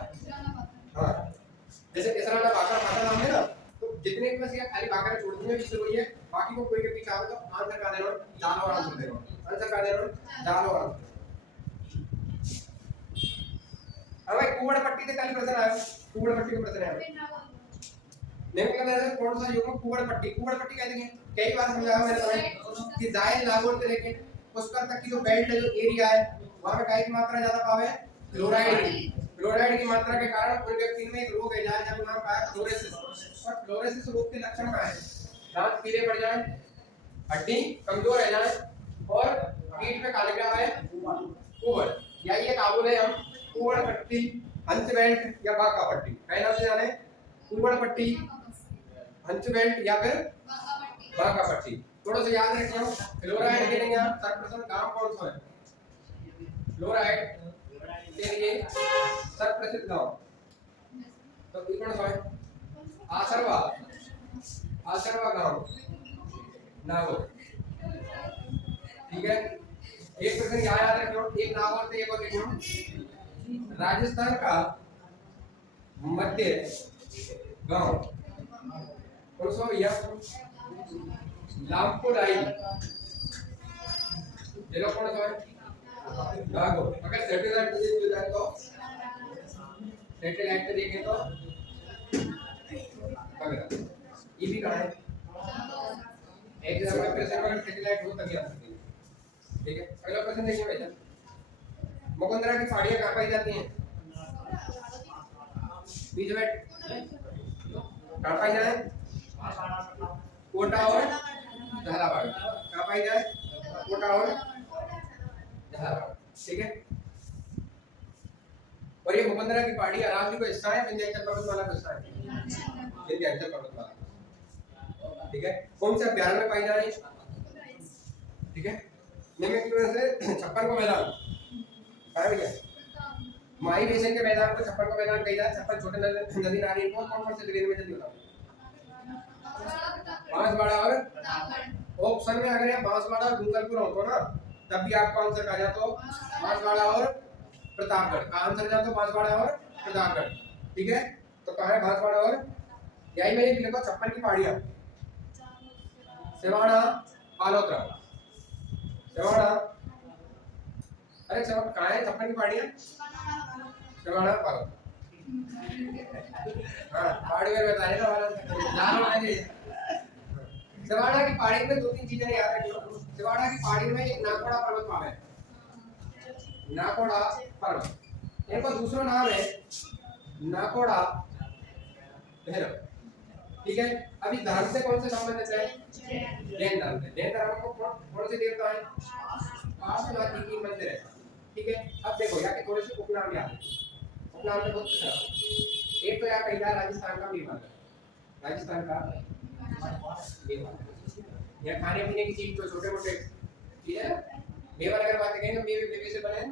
जैसे इसरा वाला भाकर भाकर नाम है ना, तो जितने भी बस ये खाली भाकर छोड़ दिए भी सिरोही है, बाकी को कोई के पीछे आवे तो आंसर का देना दाल और आंसर देना, आंसर का देना दाल और आंसर। अब भाई कुवड़ पट्टी से कल प्रश्न आया, कुवड़ पट्टी का प्रश्न आया नहीं पता है कौन सा युग कुवड़ पट्टी, कुवड़ पट्टी कहते हैं कई बार समझाया मैंने तुम्हें कि जायद नागौर से लेके पुष्कर तक की जो बेल्ट है जो एरिया है वहां पे काई की मात्रा ज्यादा पावे क्लोराइड की, क्लोराइड की मात्रा के कारण उन व्यक्ति में एक रोग है जहां जब नाम पाया फ्लोरोसिस, और फ्लोरोसिस रोग के लक्षण क्या है, दांत पीले पड़ जाए, हड्डी कमजोर रह जाए, और पीठ में काले क्या है कुवड़, या ये काबुल है हम कुवड़ पट्टी, हंस बेल्ट या बाका पट्टी, कई नाम से जाने कुवड़ पट्टी, हंस बेल्ट या फिर बाका पट्टी। थोड़ा सा याद रखियो क्लोराइड के लिए सर्वप्रथम गांव कौन सा है, क्लोराइड के लिए सर्वप्रसिद्ध गांव तो कौन सा है, आसरवा, आसरवा गांव नागौर, ठीक है। एक प्रश्न याद रखियो, एक नागौर से एक और देखियो राजस्थान का मध्य गांव कौन सा भैया, लामपुराई, चलो कौन सा है नागौर। अगर सैटेलाइट पे देख जाए तो सैटेलाइट पे देखें तो अगर ये भी कहां है एक जगह पे अगर सैटेलाइट हो तभी आ सकती है, ठीक है। अगला प्रश्न देखिए भैया, मुकुंदरा की साड़ियां कहां पाई जाती हैं, बीच में कहां पाई जाए, कोटा और जहानाबाद, कहां पाई जाए कोटा और जहानाबाद, ठीक है। और ये मुकुंदरा की पहाड़ी अरावली का हिस्सा है, विंध्याचल पर्वतमाला का हिस्सा है, विंध्याचल पर्वतमाला, ठीक है। कौन से अभ्यारण्य में पाई जा रही है, ठीक है। निम्नलिखित में से 56 को मैदान कहां है भैया, माही बेसिन के मैदान को 56 को मैदान कहा जाता है। 56 छोटे नदी नाली कौन कौन से जिले में जल्दी बताओ, बांसवाड़ा और ऑप्शन में अगर बांसवाड़ा और डूंगरपुर हो तो ना तब भी आपको आंसर आ जाता, बांसवाड़ा और प्रतापगढ़ का आंसर जाता, बांसवाड़ा और प्रतापगढ़, ठीक है। तो कहां है बांसवाड़ा और, यही मैंने लिखा 56 की पहाड़ियां, सेवाड़ा पालोत्रा सेवाड़ा अरे सेवा कहाँ है छप्पन की पहाड़ियाँ सेवाड़ा पालोत्रा हाँ पहाड़ी में बता रहे ना वाला जानो आगे सेवाड़ा की पहाड़ी में दो तीन चीजें याद रखियो सेवाड़ा की पहाड़ी में एक नाकोड़ा पर्वत पावे नाकोड़ा पर्वत इनका दूसरा नाम है नाकोड़ा भैरव ठीक है अभी धर्म से कौन से संबंधित है जैन धर्म को कौन से देवता है पार्श्वनाथ जी की मंदिर है ठीक है अब देखो यहाँ के थोड़े से उपनाम याद है उपनाम में बहुत कुछ एक तो यहाँ पहला राजस्थान का मेवाड़ राजस्थान का मेवाड़ यहाँ खाने पीने की चीज तो छोटे मोटे ठीक है मेवा अगर बात करेंगे मेवे मेवे से बने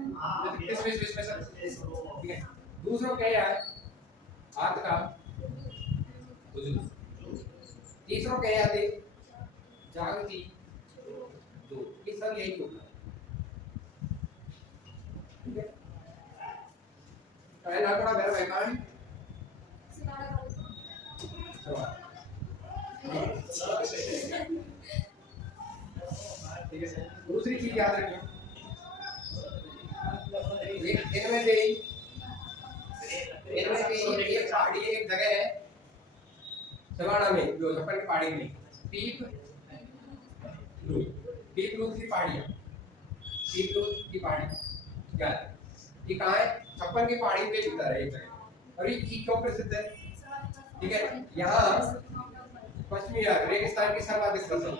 किस स्पेशल ठीक है दूसरों क्या है हाथ का तीसरों क्या याद है जागृति दो ये सब यही होगा ठीक है पहला बड़ा भैरव है कहां ठीक है दूसरी चीज याद रखिए इनमें से एक पहाड़ी एक जगह है सवाड़ा में जो छप्पन की पहाड़ी में पीप रूट की पहाड़ियाँ पीप रूट की पहाड़ी क्या है ये कहाँ है छप्पन की पहाड़ी पे भीतर है एक जगह और ये क्यों प्रसिद्ध है ठीक है यहाँ पश्चिमी रेगिस्तान की सर्वाधिक फसल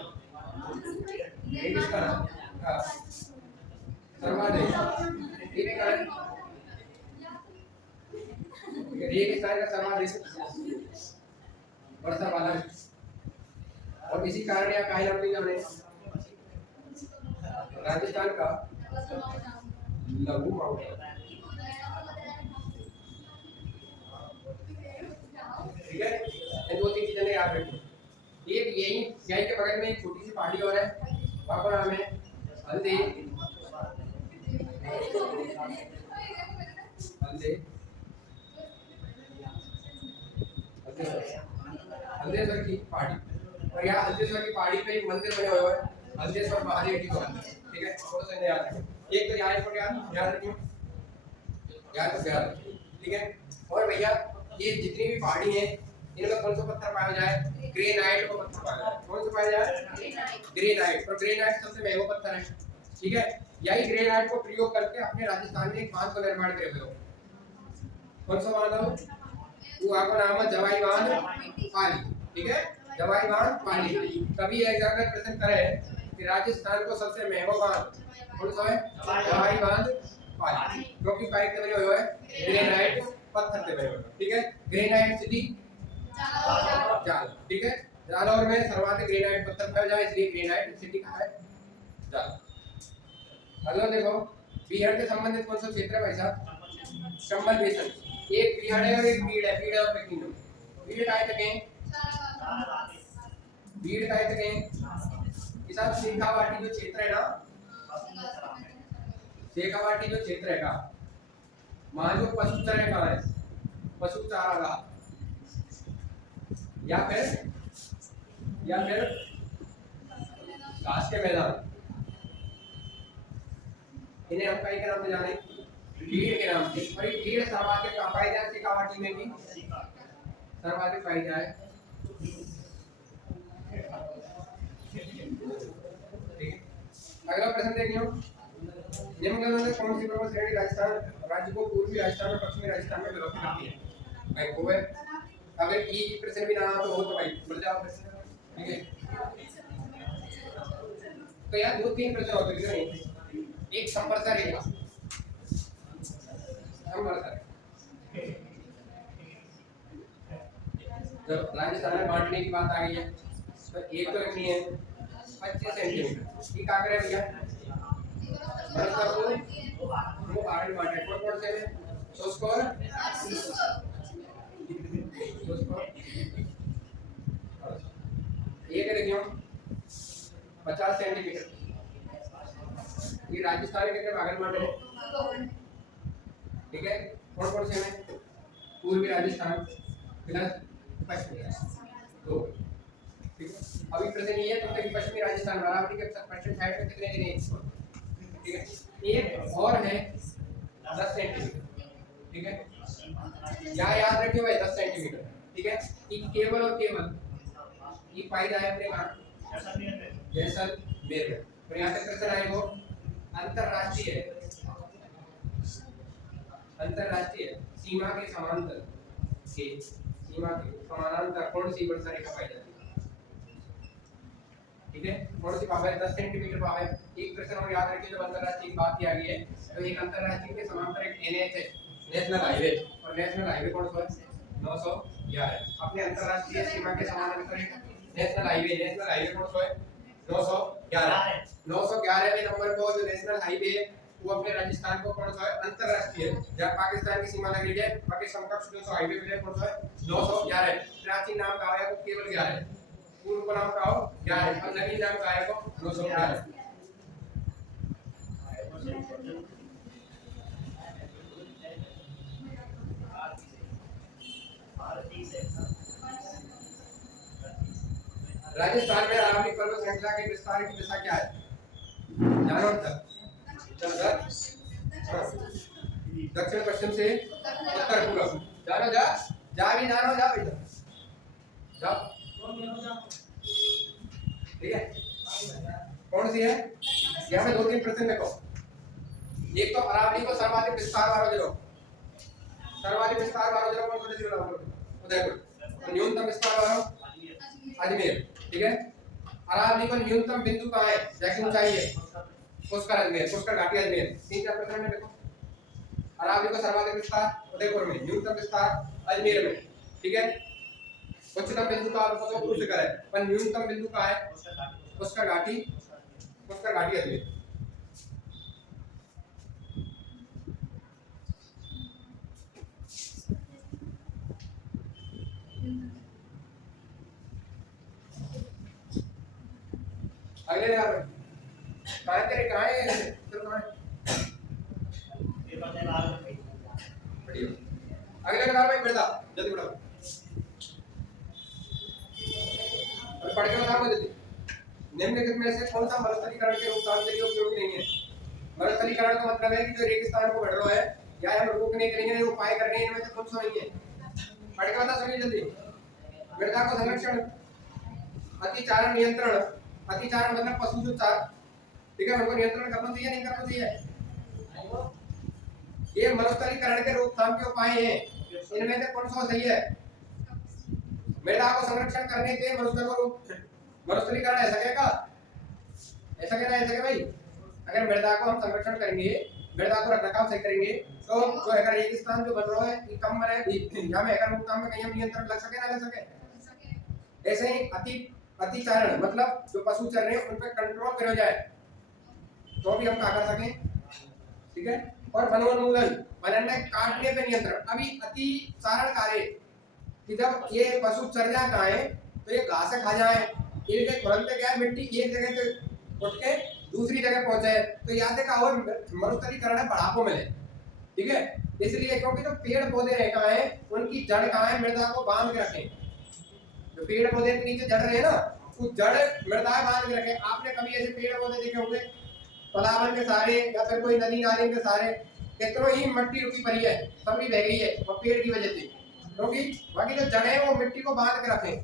रेगिस्तान का सर्वाधिक ये कहाँ है रेगिस्तान का सर्वाधिक वर्षा वाला और इसी कारण यहाँ काहे नाम जाने राजस्थान का लघु माउंटेन ठीक है ये दो तीन चीजें याद रखिए एक यही के बगल में एक छोटी सी पहाड़ी और है वहां पर नाम है हल्दी हल्दी हल्देश्वर की पहाड़ी और यहाँ हल्देश्वर की पहाड़ी पे एक मंदिर बना हुआ है हल्देश्वर महादेव जी का मंदिर ठीक है थोड़ा सा याद रखिए एक तो याद रखिए ठीक है और भैया ये जितनी भी पहाड़ी है इनमें कौन सा पत्थर पाया जाए ग्रेनाइट को पत्थर पाया जाए कौन सा पाया जाए ग्रेनाइट और ग्रेनाइट सबसे महंगा पत्थर है ठीक है यही ग्रेनाइट को प्रयोग करके अपने राजस्थान में एक बांध का निर्माण करे हुए हो कौन सा बांध हो वो आपका नाम है जवाई बांध पाली ठीक है जवाई बांध पाली कभी एग्जामिनर प्रश्न करे कि राजस्थान को सबसे महंगा बांध कौन सा है जवाई बांध पाली क्योंकि पाइप से बने हुए है ग्रेनाइट पत्थर से बने हुए ठीक है ग्रेनाइट सिटी जाल ठीक है जालौर में सर्वाधिक ग्रेनाइट पत्थर पाया जाए इसलिए ग्रेनाइट सिटी कहा है जाल हेलो देखो बिहार के संबंधित कौन सा क्षेत्र है भाई साहब चंबल बेसन एक बिहार है और एक बीड़ है बीड़ और पेकिंग बीड़ काय तक है बीड़ काय तक है हिसाब शेखावाटी जो क्षेत्र है ना शेखावाटी जो क्षेत्र है का वहां जो पशु चारा का है पशु चारा या फिर घास के मैदान इन्हें हम कई के नाम से जाने भीड़ के नाम से और ये भीड़ सर्वाधिक पाई जाए शेखावाटी में भी सर्वाधिक पाई जाए अगला प्रश्न देखिए निम्नलिखित में कौन सी पर्वत श्रेणी राजस्थान राज्य को पूर्वी राजस्थान और पश्चिमी राजस्थान में विभक्त करती है भाई वो है अगर ई प्रश्न भी ना हो तो भाई बढ़ जाओ प्रश्न ठीक है तो यार दो तीन प्रश्न होते हैं एक संपर्क रेखा संपर्क जब राजस्थान में बांटने की बात आ गई है तो एक तो रखनी है 25 सेंटीमीटर ये क्या करे भैया वो आर्डर बांटे कौन से में तो स्कोर एक रखियो 50 सेंटीमीटर ये राजस्थान के कितने भाग में बांटे ठीक है कौन से में पूर्वी राजस्थान प्लस पश्चिमी तो ठीक है अभी प्रश्न ये है तब तक पश्चिमी राजस्थान अरावली के पश्चिम साइड में कितने दिन है इसको, ठीक है। एक और है 10 सेंटीमीटर, ठीक है। क्या याद रखिए भाई 10 सेंटीमीटर, ठीक है। कि केवल और केवल ये पाई जाए अपने कहां जैसलमेर में। तो यहां तक प्रश्न आएगा अंतरराष्ट्रीय सीमा के समांतर के सीमा के समानांतर कौन सी वर्षा रेखा पाई जाती है, ठीक है। कौन सी पावर 10 सेंटीमीटर पावर। एक प्रश्न और याद रखिए जब अंतरराष्ट्रीय की बात किया गई है तो एक अंतरराष्ट्रीय के समांतर एक एनएच है, नेशनल हाईवे, और नेशनल हाईवे कौन सा है 911। अपने अंतरराष्ट्रीय सीमा के समानांतर एक नेशनल हाईवे कौन सा है 911। 911वें नंबर को जो नेशनल हाईवे है वो अपने राजस्थान को कौन सा है अंतरराष्ट्रीय, जब पाकिस्तान की सीमा लगी है बाकी समकक्ष जो हाईवे मिले कौन सा है 911। प्राचीन नाम का है वो केवल 11 है, पूर्व नाम का हो 11 और नवीन नाम का है को 911। राजस्थान में अरावली पर्वत श्रृंखला के विस्तार की दिशा क्या है, जानो तक दक्षिण पश्चिम से उत्तर पूर्व। जानो जा भी जानो जा इधर जा, ठीक है। कौन सी है यहाँ पे 2-3 प्रश्न देखो। एक तो अरावली को सर्वाधिक विस्तार वाला जिला कौन सा जिला उदयपुर, और न्यूनतम विस्तार वाला अजमेर, ठीक है। अरावली को न्यूनतम बिंदु कहाँ है जैसे ऊंचाई है पुष्कर अजमेर, पुष्कर घाटी अजमेर। 3-4 प्रश्न में देखो। अरावली को सर्वाधिक विस्तार उदयपुर में, न्यूनतम विस्तार अजमेर में, ठीक है। उच्चतम बिंदु का आपको तो पुष्कर है पर न्यूनतम बिंदु कहाँ है पुष्कर घाटी अजमेर। अगले यार कहां तेरे कहां है चलो कहां ये बंदे लाल बढ़िया। अगले कतार में बढ़ा जल्दी बढ़ाओ और पढ़ के बताओ जल्दी। निम्नलिखित में से कौन सा मरुस्थलीकरण के रोकथाम के लिए उपयोगी नहीं है। मरुस्थलीकरण का मतलब है कि जो रेगिस्तान को बढ़ रहा है या हम रोकने के लिए उपाय करने हैं, इनमें से कौन सा नहीं है। पढ़ के बता सुनिए जल्दी। मृदा को संरक्षण, अतिचारण नियंत्रण, अतिचारण मतलब पशु जो चार, ठीक है, उनको नियंत्रण करना चाहिए नहीं करना चाहिए। ये मरुस्थलीकरण के रोकथाम के उपाय हैं, इनमें से कौन सा सही है। मृदा को संरक्षण करने के मरुस्थलीकरण ऐसा कहेगा, ऐसा कहना है भाई। अगर मृदा को हम संरक्षण करेंगे, मृदा को रखरखाव सही करेंगे तो जो अगर रेगिस्तान जो बन रहा है ये कम रहे, यहाँ में अगर रोकथाम में कहीं हम नियंत्रण लग सके ना लग सके। ऐसे ही अतिचारण मतलब जो पशु चल रहे हैं उन पर कंट्रोल करा जाए तो भी हम क्या कर सकें, ठीक है। और वनोन्मूलन वन में काटने पे नियंत्रण। अभी अतिचारण कार्य कि जब ये पशु चर जाता है तो ये घास खा जाए, इनके तुरंत क्या है मिट्टी एक जगह से उठ के दूसरी जगह पहुंचे तो याद है और मरुस्थलीकरण बढ़ापो मिले, ठीक है। इसलिए क्योंकि जो पेड़ पौधे रह गए हैं उनकी जड़ कहाँ है, मृदा को बांध के रखें। जो पेड़ पौधे के नीचे जड़ रहे हैं ना वो जड़ मृदा बांध के रखें। आपने कभी ऐसे पेड़ पौधे देखे होंगे तालाब के सारे या फिर कोई नदी नाले के सारे कितनों ही मिट्टी रुकी पड़ी है, सबकी बह गई है और पेड़ की वजह से, क्योंकि बाकी जो जड़ है वो मिट्टी को बांध के रखें।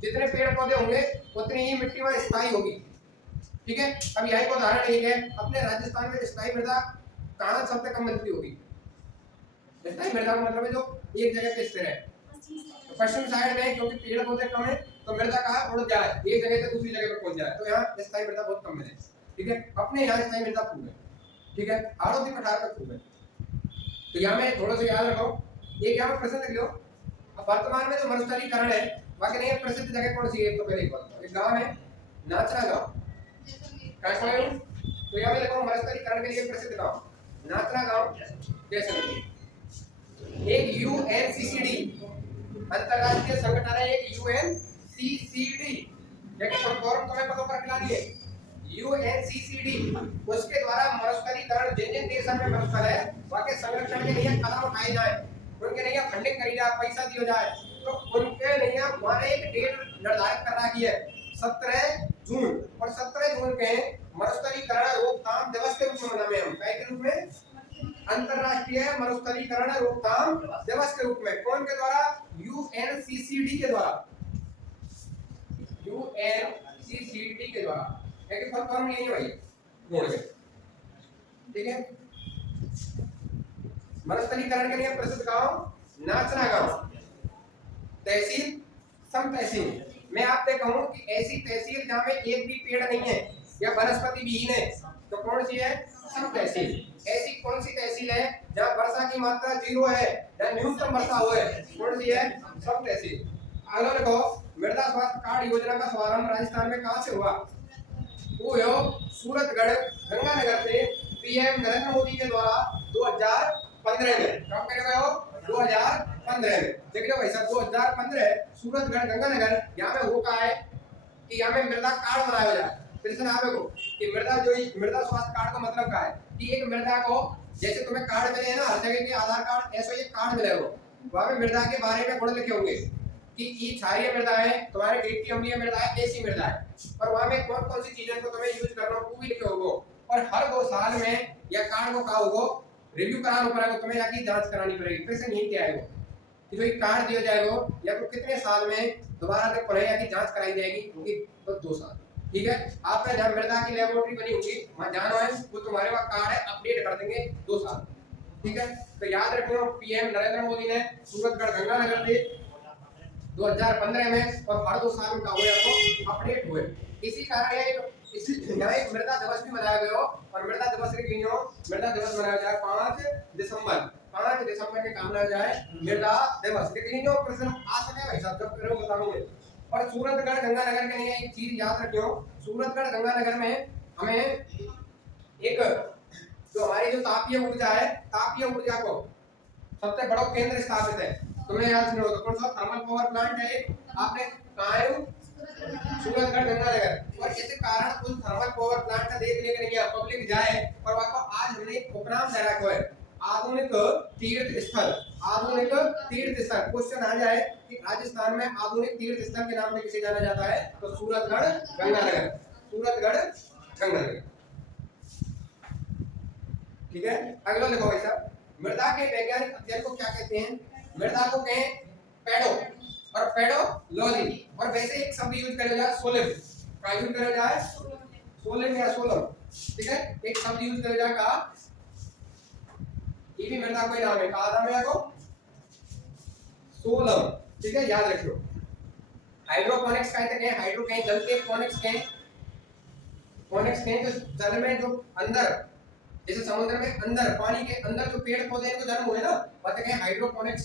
जितने पेड़ पौधे होंगे उतनी ही मिट्टी में स्थायी होगी, ठीक है। अब यही को उदाहरण एक है, अपने राजस्थान में स्थायी मृदा कहाँ सबसे कम मिलती होगी। स्थायी मृदा का मतलब है जो एक जगह पे स्थिर है। तो पश्चिम साइड में क्योंकि पेड़ पौधे कम है तो मृदा कहाँ उड़ जाए, एक जगह से दूसरी जगह पे पहुंच जाए, तो यहाँ स्थायी मृदा बहुत कम मिले, ठीक है। अपने यहाँ स्थायी मृदा खूब है, ठीक है। आड़ोती पठार का खूब है। तो यहाँ में थोड़ा सा याद रखो, एक यहाँ प्रश्न लिख लो। अब वर्तमान में जो मरुस्थलीकरण है बाकी नहीं प्रसिद्ध जगह कौन सी है, तो पहले एक गांव है नाचरा गांव, तो यहाँ पे देखो मरुस्थलीकरण के लिए प्रसिद्ध गांव नाचरा गांव जैसलमेर। एक यूएनसीसीडी अंतरराष्ट्रीय संगठन है, एक यूएनसीसीडी जैसे फॉर्म तुम्हें पता कर खिला दिए। यूएनसीसीडी उसके द्वारा मरुस्थलीकरण जिन जिन देशों में मरुस्थल है वहां के संरक्षण के लिए कदम उठाए जाए, उनके लिए फंडिंग करी जाए, पैसा दिया जाए, तो उनके लिए वहां एक डेट निर्धारित कर रखी है 17 जून और 17 जून के मरुस्थलीकरण रोकथाम दिवस के रूप में मनावे हम काय के रूप में अंतरराष्ट्रीय मरुस्थलीकरण रोकथाम दिवस के रूप में कौन के द्वारा यूएनसीसीडी के द्वारा यूएनसीसीडी के द्वारा है कि फुल फॉर्म नहीं है भाई बोर्ड में ठीक है। मरुस्थलीकरण के लिए प्रसिद्ध गांव नाचना गांव तहसील सम तहसील। मैं आपसे कहूं कि ऐसी तहसील जहां में एक भी पेड़ नहीं है या वनस्पति विहीन है तो कौन सी है सम तहसील। ऐसी कौन सी तहसील है जहां वर्षा की मात्रा 0 है या न्यूनतम वर्षा हो है कौन सी है सम तहसील। अगला देखो मृदा स्वास्थ्य कार्ड योजना का शुभारंभ राजस्थान में कहां से हुआ वो है सूरतगढ़ गंगानगर से पीएम नरेंद्र मोदी के द्वारा 2015 में कब करेगा हो 2015 में देख लो भाई साहब 2015 सूरतगढ़ गंगानगर यहाँ में वो कहा है कि यहाँ में मृदा कार्ड बनाया जाए। प्रश्न आवे को कि मृदा स्वास्थ्य कार्ड का मतलब क्या है कि एक मृदा को जैसे तुम्हें कार्ड मिले हैं ना हर जगह के आधार कार्ड ऐसे एक कार्ड मिले हो वहाँ पे मृदा के बारे में गुण लिखे होंगे कि ये क्षारीय मृदा है तुम्हारे गिट्टी अम्लीय मृदा है ऐसी मृदा है और वहाँ में कौन कौन सी चीजें को तुम्हें यूज करना हो वो भी लिखे होगा और हर 2 साल में या कार्ड को कहा होगा रिव्यू कराना पड़ेगा तुम्हें या की जांच करानी पड़ेगी। प्रश्न यही क्या है कि जो कार्ड दिया जाएगा या तो कितने साल में दोबारा तक पढ़ेगा की जांच कराई जाएगी क्योंकि तो 2 साल ठीक है। आपका जब मृदा की लेबोरेटरी बनी होगी वहां जाना है वो तुम्हारे पास कार्ड है अपडेट कर देंगे 2 साल ठीक है। तो याद रखियो पीएम नरेंद्र मोदी ने सूरतगढ़ गंगानगर से 2015 में और हर 2 साल में का हुआ तो अपडेट हुए। इसी कारण एक मृदा दिवस भी मनाया गया और मृदा दिवस मृदा दिवस मनाया जाए 5 दिसंबर के काम मनाया जाए मृदा दिवस। लेकिन जो प्रश्न आ सके भाई साहब जब करो बताऊंगे। और सूरतगढ़ गंगानगर के लिए एक चीज याद रखियो सूरतगढ़ गंगानगर में हमें एक जो हमारी जो तापीय ऊर्जा है तापीय ऊर्जा को सबसे बड़ा केंद्र स्थापित है तुम्हें याद नहीं होगा कौन सा थर्मल पावर प्लांट है आपने कहा है सूरतगढ़ गंगानगर और इस कारण उस थर्मल पावर प्लांट का देखने के लिए पब्लिक जाए और वहां को आज हमने एक उपनाम दे रखा है आधुनिक तीर्थ स्थल। क्वेश्चन आ जाए कि राजस्थान में आधुनिक तीर्थ स्थल के नाम से किसे जाना जाता है तो सूरतगढ़ गंगानगर ठीक है। अगला देखो भाई साहब मृदा के वैज्ञानिक अध्ययन को क्या कहते हैं मृदा को कहें पेडो और पेडोलॉजी और वैसे एक शब्द यूज करा जाए सोलिम का यूज करा जाए सोलिम या सोलम ठीक है। एक शब्द यूज करा जाए का ये भी मृदा कोई नाम है कहा नाम है को सोलम ठीक है याद रखियो। हाइड्रोपोनिक्स कहते हैं हाइड्रो कहें जल के पोनिक्स कहें तो जल में जो अंदर जैसे समुद्र में अंदर पानी के अंदर जो पेड़ पौधे हैं तो जन्म हुए ना कहते हैं हाइड्रोपोनिक्स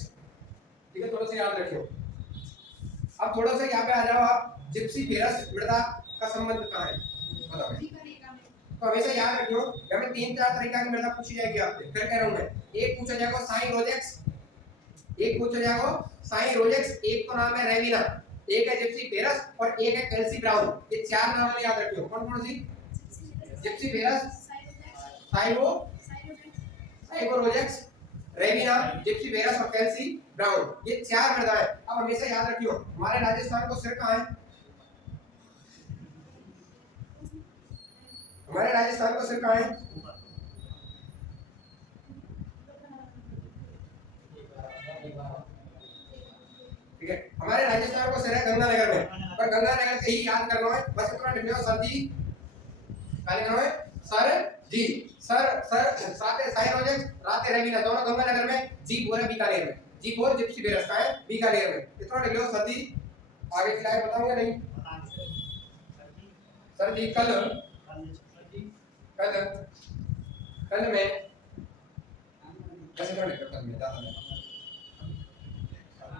ठीक है। थोड़ा सा याद रखियो। अब थोड़ा सा यहाँ पे आ जाओ आप जिप्सी फेरस मृदा का संबंध कहाँ है बताओ। तो हमेशा याद रखियो हमें 3-4 तरीका की मृदा पूछी जाएगी आपसे फिर कह रहा हूँ मैं। एक पूछा जाएगा साइन रोजेक्स एक तो नाम है रेविना एक है जिप्सी फेरस और एक है कैल्सी ब्राउन ये 4 नाम है याद रखियो। कौन कौन सी जिप्सी फेरस साइगो रोजेक्स रेविना जिप्सी फेरस और कैल्सी ब्राउन ये 4 मृदाएं। अब हमेशा याद रखियो हमारे राजस्थान को सिर कहाँ है हमारे राजस्थान को सिर कहाँ है ठीक है। हमारे राजस्थान को सिर है गंगानगर में और गंगानगर से ही याद करना है बस इतना लिखना सर जी क्या लिखना है सर साथे साइरोजेक्स राते रेविना दोनों गंगानगर में जी बोरे बीकानेर में जी बोर जिप्सी फेरस का है बीकानेर में इतना लिख लो सर जी। आगे की लाइन बताऊंगा नहीं सर जी कल में कैसे कल में ज्यादा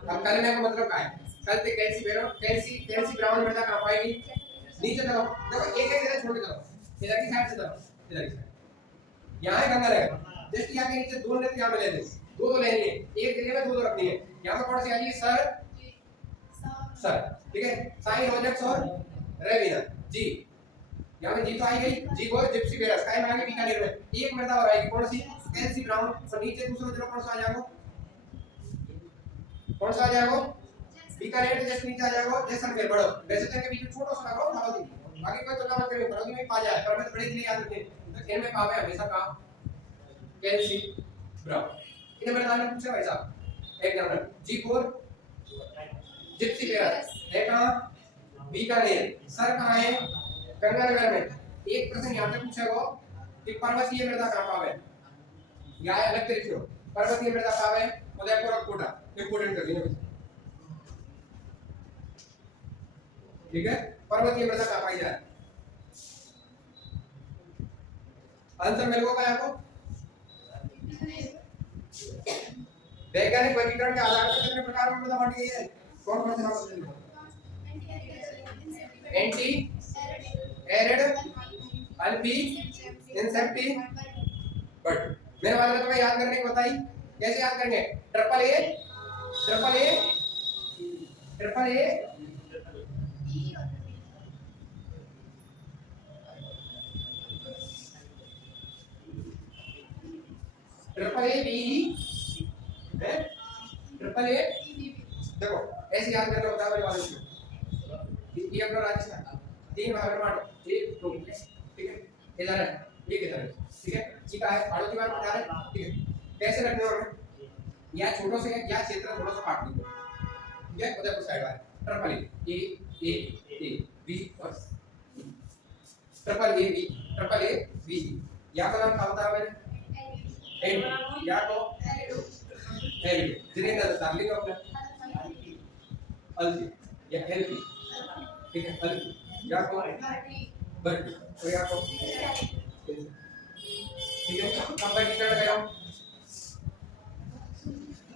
अब कल में का मतलब क्या है कल से कैल्सी ब्राउन मृदा कहां पाएगी नीचे देखो एक जगह छोड़ के चलो इधर की साइड से चलो इधर की साइड यहाँ है गंगानगर जस्ट यहाँ के नीचे 2 लेते यहाँ में ले दो 2 लेनी है एक जगह में 2 रखनी है। यहाँ पे कौन सी आई सर ठीक है साइन रोजेक्स और रेविना जी यहाँ पे जी तो आई गई जी बोर जिप्सी फेरस काहे में आगे बीकानेर में एक मृदा और आएगी कौन सी कैल्सी ब्राउन और नीचे दूसरा जरा कौन सा आ जाएगा बी का रेट जस्ट नीचे आ जाएगा जैसे सर्कल बड़ो वैसे तक के बीच में छोटा सा लगाओ बड़ो दी बाकी कोई तुलना मत करिए बड़ो दी में पा जाए पर मैं बड़े के लिए याद रखें तो इन में पावे हमेशा का कैल्सी ब्राउन इन्हें मैंने दाने पूछा भाई साहब एक नंबर G4 जिप्सी पेरस है कहां बी का रेट सर कहां है गंगानगर में एक प्रश्न यहां पे पूछा गया कि पर्वतीय मृदा कहां पावे या अलग तरीके से पर्वतीय मृदा पावे उदयपुर और कोटा इंपोर्टेंट कर दीजिए ठीक है पर्वतीय मृदा कहां पाई जाए आंसर मेरे को क्या आपको वैज्ञानिक वर्गीकरण के आधार पर कितने प्रकार में मृदा बांटी गई है कौन कौन से नाम बताइए एंटी एरिड अल्फी इंसेक्टी बट मेरे वाले में तुम्हें याद करने की बताई कैसे याद करेंगे triple A triple A triple A triple A B है ट्रिपल ए देखो ऐसे याद करना होता है मेरे वाले में ये अपना राजस्थान तीन भाग में बांटो एक दो ठीक है इधर है ये किधर है ठीक है जी का है आड़ों की बार बता रहे ठीक है कैसे रखने हैं हमें या छोटों से या क्षेत्र थोड़ा सा काट दीजिए ठीक है उधर साइड वाले ट्रिपल ए बी और ट्रिपल ए बी या का नाम क्या होता है मैंने एन या तो एरिड जिन्हें डार्लिंग अपना अल्फी या एल्फी ठीक है अल्फी या को बट तो या को ठीक है अब वर्गीकरण लगाओ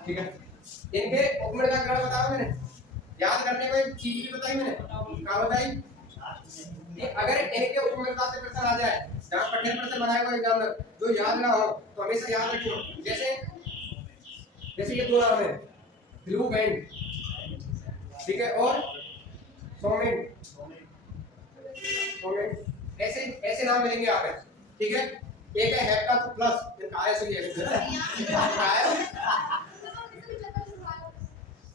ठीक है इनके उपमृदाकरण बताओ मैंने याद करने को एक चीज भी बताई मैंने क्या बताई कि अगर इनके उपमृदा से प्रश्न आ जाए जहां कठिन प्रश्न बनाएगा एग्जामिनर जो याद ना हो तो हमेशा याद रखियो जैसे ये दो नाम है ब्लू बैंड ठीक है और सोमेंट ऐसे ऐसे नाम मिलेंगे आप ठीक है एक है हेप्टा तो प्लस इनका आया सुनिए आया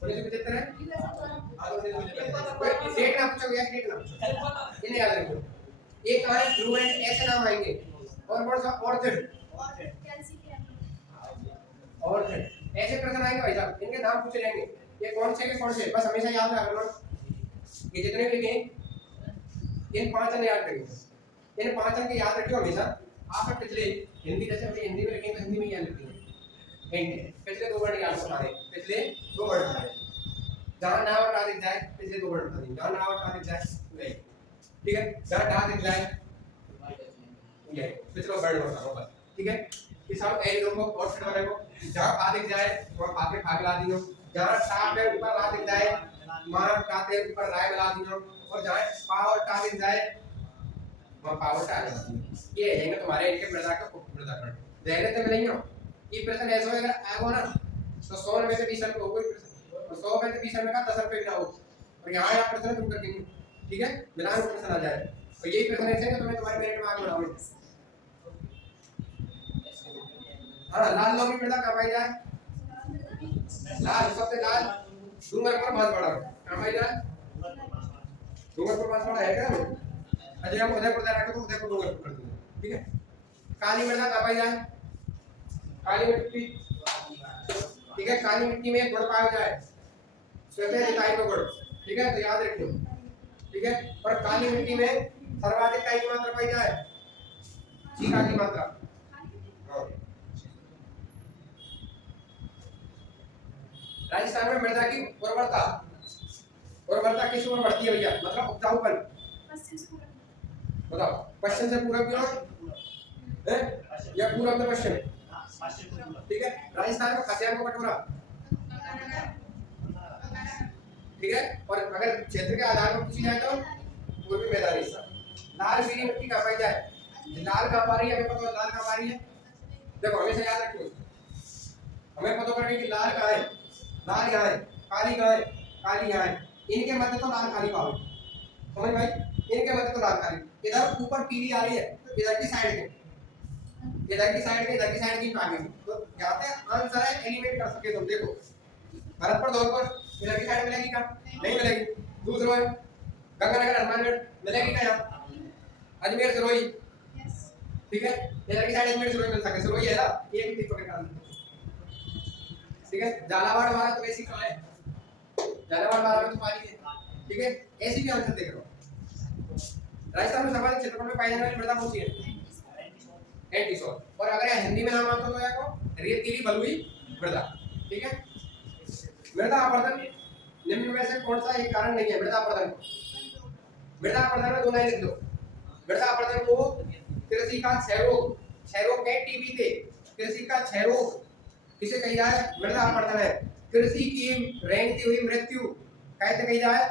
बोले तो 75 है डेट ना पूछो या डेट ना पूछो इन्हें याद रखो एक कहां है ब्लू एंड ऐसे नाम आएंगे और कौन सा ऑर्चिड ऐसे प्रश्न आएंगे भाई साहब इनके नाम पूछे जाएंगे ये कौन से बस हमेशा याद रखना ये जितने भी लिखे इन पांच ने याद रखिए इन पांच के याद रखियो हमेशा आप पिछले हिंदी जैसे अपनी हिंदी में लिखेंगे हिंदी में याद रखेंगे पिछले दो वर्ड याद बता दें पिछले दो वर्ड बता दें जहां नाम हटा दिख जाए पिछले दो वर्ड बता दें जहां नाम हटा दिख जाए वही ठीक है जहां डा दिख जाए ये पिछले वर्ड बता रहा हूं बस ठीक है इस हम ए लोगों को और फिर वाले को जहां आ दिख जाए वहां आगे भाग ला दियो जहां टा पे ऊपर ला दिख जाए मार टाते ऊपर राय मिला दियो और जहां पा और टा दिख जाए वहां पावर टा लगा दियो ये है तुम्हारे इनके मृदा का उपमृदाकरण ध्यान से मिलेंगे ये प्रश्न ऐसा होगा आएगा ना तो 100 में से 20 रुपए हो कोई प्रश्न और 100 में से 20 रुपए का 10 रुपए ना हो और यहां आप प्रश्न तुम करके ठीक है मिलान प्रश्न आ जाए और यही प्रश्न ऐसे है तुम्हें तुम्हारे मेरिट में आगे बढ़ाओगे हां लाल लोग मृदा कहाँ पाई जाए लाल सबसे लाल डूंगर पर बहुत बड़ा कहाँ पाई जाए डूंगर पर बहुत बड़ा है क्या अजय हम उदयपुर जा रहे तो उदयपुर डूंगर पर कर दूंगा ठीक है काली मृदा कहाँ पाई जाए काली मिट्टी ठीक है काली मिट्टी में गुण पाया जाए स्वतः इकाई में गुण ठीक है तो याद रखियो ठीक है पर काली मिट्टी में सर्वाधिक इकाई की मात्रा पाई जाए जीका की मात्रा राजस्थान में मृदा की उर्वरता किस ओर बढ़ती है भैया मतलब उपजाऊपन बताओ पश्चिम से पूरब की ओर है या पूरब से पश्चिम ठीक है राजस्थान में खासियार को कटोरा ठीक है और अगर क्षेत्र के आधार पर पूछी जाए तो पूर्वी मैदानी हिस्सा लाल पीली मिट्टी कहाँ पाई जाए लाल कहाँ पा रही है हमें पता है लाल कहाँ पा रही है देखो हमेशा याद रखिए हमें पता करेंगे कि लाल कहाँ है लाल यहाँ है काली कहाँ है काली यहाँ है इनके मध्य तो लाल काली पाओगे समझ भाई इनके मध्य तो लाल काली इधर ऊपर पीली आ रही है तो इधर की साइड के इधर की साइड की काली तो यहाँ पे आंसर है एलिमिनेट कर सके तुम देखो भरत पर दौर पर इधर की साइड मिलेगी क्या? नहीं मिलेगी। दूसरा है गंगानगर हनुमानगढ़, मिलेगी क्या यहाँ? अजमेर सिरोही, ठीक है, इधर की साइड अजमेर सिरोही मिल सकता है, सिरोही है ना, ये भी टिक पकड़ कर, ठीक है। झालावाड़ वाला तो वैसी कहाँ है, झालावाड़ वाला में तो पानी है, ठीक है। ऐसी भी आंसर देख रहा हूँ। राजस्थान में सर्वाधिक क्षेत्रफल में पाई जाने वाली मृदा कौन सी है? एंटीसोल। और अगर यहाँ हिंदी में नाम आता तो क्या को रेतीली बलुई मृदा, ठीक है। मृदा अपरदन निम्न में से कौन सा एक कारण नहीं है मृदा अपरदन को? मृदा अपरदन में दो लाइन लिख दो। मृदा अपरदन को कृषि का क्षय रोग के टीबी थे, कृषि का क्षय रोग किसे कही जाए? मृदा अपरदन है। कृषि की रेंगती हुई मृत्यु कैसे कही जाए?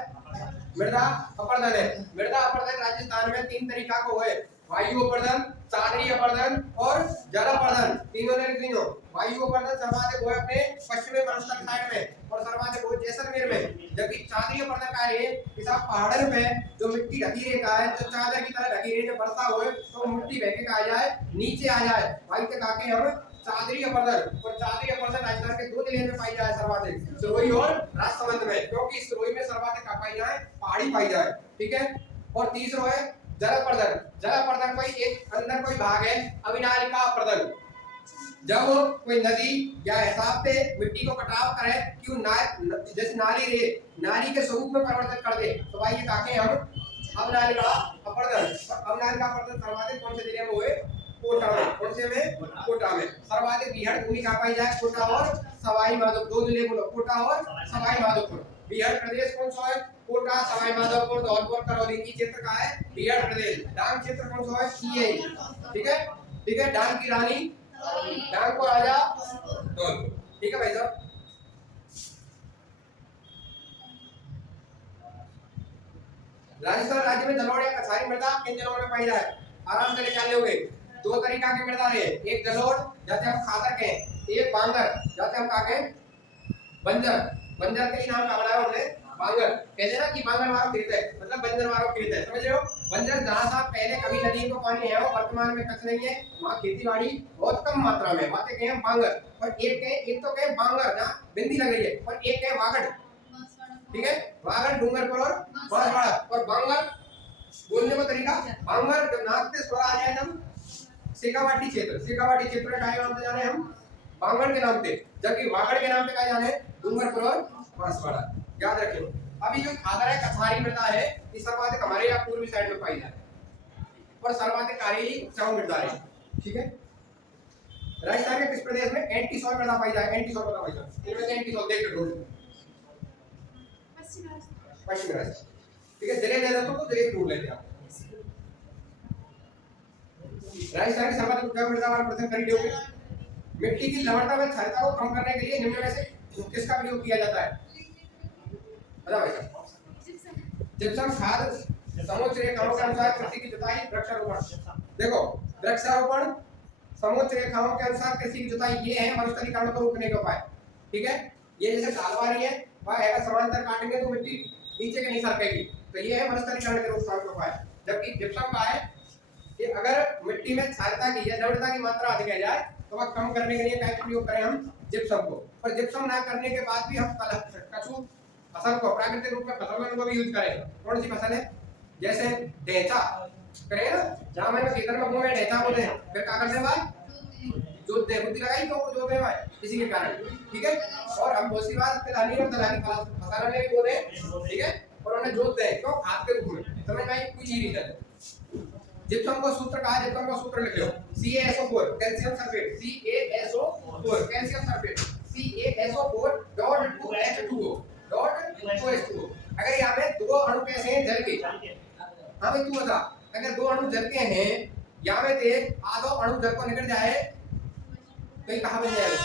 मृदा अपरदन है। मृदा अपरदन राजस्थान में तीन तरीका को है, वायु अपरदन, चादरी अपरदन और जल अपरदन। तीनों ने लिख लो। वायु अपरदन सर्वाधिक हो अपने पश्चिमी मरुस्थल साइड में और सर्वाधिक हो जैसलमेर में, जबकि चादरी अपरदन का है कि सब पहाड़ों पे जो मिट्टी ढकी रहता है, जो चादर की तरह ढकी रही, जब वर्षा होए तो मिट्टी बह के आ जाए, नीचे आ जाए, वहीं तक आके हम चादरी अपरदन। और चादरी अपरदन राजस्थान के दो जिले में पाई जाए सर्वाधिक, सिरोही और राजसमंद में, क्योंकि सिरोही में सर्वाधिक पाई जाए पहाड़ी पाई जाए, ठीक है। और तीसरा है जल अपरदन। जल अपरदन कोई एक अंदर कोई भाग है अविनालिका अपरदन, जब कोई नदी या हिसाब से मिट्टी को कटाव करे क्यों ना, जैसे नाली रे नाली के स्वरूप में परिवर्तित कर दे, तो भाई ये काके हम अविनालिका अपरदन। अविनालिका अपरदन सर्वाधिक कौन से जिले में हुए? कोटा में। कौन से में? कोटा में। सर्वाधिक बीहड़ भूमि कहाँ पाई जाए? कोटा और सवाई माधोपुर, दो जिले बोलो, कोटा और सवाई माधोपुर। बिहार प्रदेश कौन सा है? कोटा, सवाई माधोपुर, धौलपुर, करौली की क्षेत्र का है बिहार प्रदेश। डांग क्षेत्र कौन सा है? सीए, ठीक है, ठीक है। डांग की रानी, डांग को राजा धौलपुर, ठीक है भाई साहब। राजस्थान राज्य में जलोढ़ या कछारी मृदा किन जिलों में पाई जाए? आराम से निकाल लोगे। दो तरीका की मृदा है, एक जलोढ़ जैसे हम खादर के, एक बांगर जैसे हम काके बंजर। बंजर के ही नाम का बनाया हमने बांगर, कहते ना कि बांगर मारो खेत है, मतलब बंजर मारो खेत है, समझ रहे हो। बंजर जहां सा पहले कभी नदी को पानी है, वो वर्तमान में कच नहीं है, वहां खेतीबाड़ी बहुत कम मात्रा में, बातें कहे हम बांगर। और एक तो कहे बांगर ना बिंदी लग रही है, और एक कहे वागड़, ठीक है। वागड़ डूंगरपुर और बांसवाड़ा। और बांगर बोलने का तरीका बांगर जब नाक से स्वर आ जाए तब शेखावाटी क्षेत्र, शेखावाटी क्षेत्र में काय नाम से जाने हम बांगर के नाम से, जबकि वागड़ के नाम से काय जाने डूंगरपुर और बांसवाड़ा, याद रखियो। अभी जो खादर है कछारी मृदा है, ये सर्वाधिक हमारे यहाँ पूर्वी साइड में पाई जाती है और सर्वाधिक काली उपजाऊ मृदा है, ठीक है। राजस्थान के किस प्रदेश में एंटीसोल मृदा पाई जाए? एंटीसोल मृदा पाई जाए, इनमें से एंटीसोल देख लो, पश्चिम राजस्थान, ठीक है। जिले दे देता हूं तो जिले ढूंढ लेते आप। राजस्थान की सर्वाधिक उपजाऊ मृदा वाला प्रश्न कर लियोगे। मिट्टी की लवणता व क्षारता को कम करने के लिए निम्न में से किसका प्रयोग किया जाता है? बताओ भाई। जिप्सम खाद, समुच्च रेखाओं के अनुसार कृषि की जुताई, वृक्षारोपण। देखो वृक्षारोपण समुच्च रेखाओं के अनुसार कृषि की जुताई, ये है मरुस्थलीकरण को रोकने के उपाय, ठीक है। ये जैसे ढालवारी है, वह है समांतर काटेंगे तो मिट्टी नीचे के नहीं सरकेगी, तो ये है मरुस्थलीकरण के रोकथाम के उपाय। जबकि जिप्सम का है कि अगर मिट्टी में क्षारता की या लवणता की मात्रा अधिक है जाए तो वह कम करने के लिए क्या प्रयोग करें हम? जिप्सम को। पर जिप्सम ना करने के बाद भी हम कछू फसल को प्राकृतिक रूप में फसल को भी यूज करें। कौन सी फसल है? जैसे ढेंचा करें ना, जहां मैंने खेतर में बोए ढेंचा बोलते हैं, फिर क्या करते हैं भाई? जोतते हैं, बुद्धि लगाई तो जोतते हैं भाई इसी के कारण, ठीक है। और हम बहुत सी बार तिलहनी और दलहनी फसल में भी बोले, ठीक है, और उन्हें जोतते हैं क्यों? खाद के रूप में, समझ में आई? कुछ ही रीजन है। जिप्सम को सूत्र कहा है, जिप्सम का सूत्र लिख लो, CaSO4 calcium sulphate, CaSO4 calcium sulphate, CaSO4.2H2O .2H2O। अगर यहाँ में दो अणु कैसे हैं जल के? हाँ भाई तू बता, अगर दो अणु जल के हैं, यहाँ में से आधो अणु जल को निकल जाए तो ये कहाँ बन जाएगा?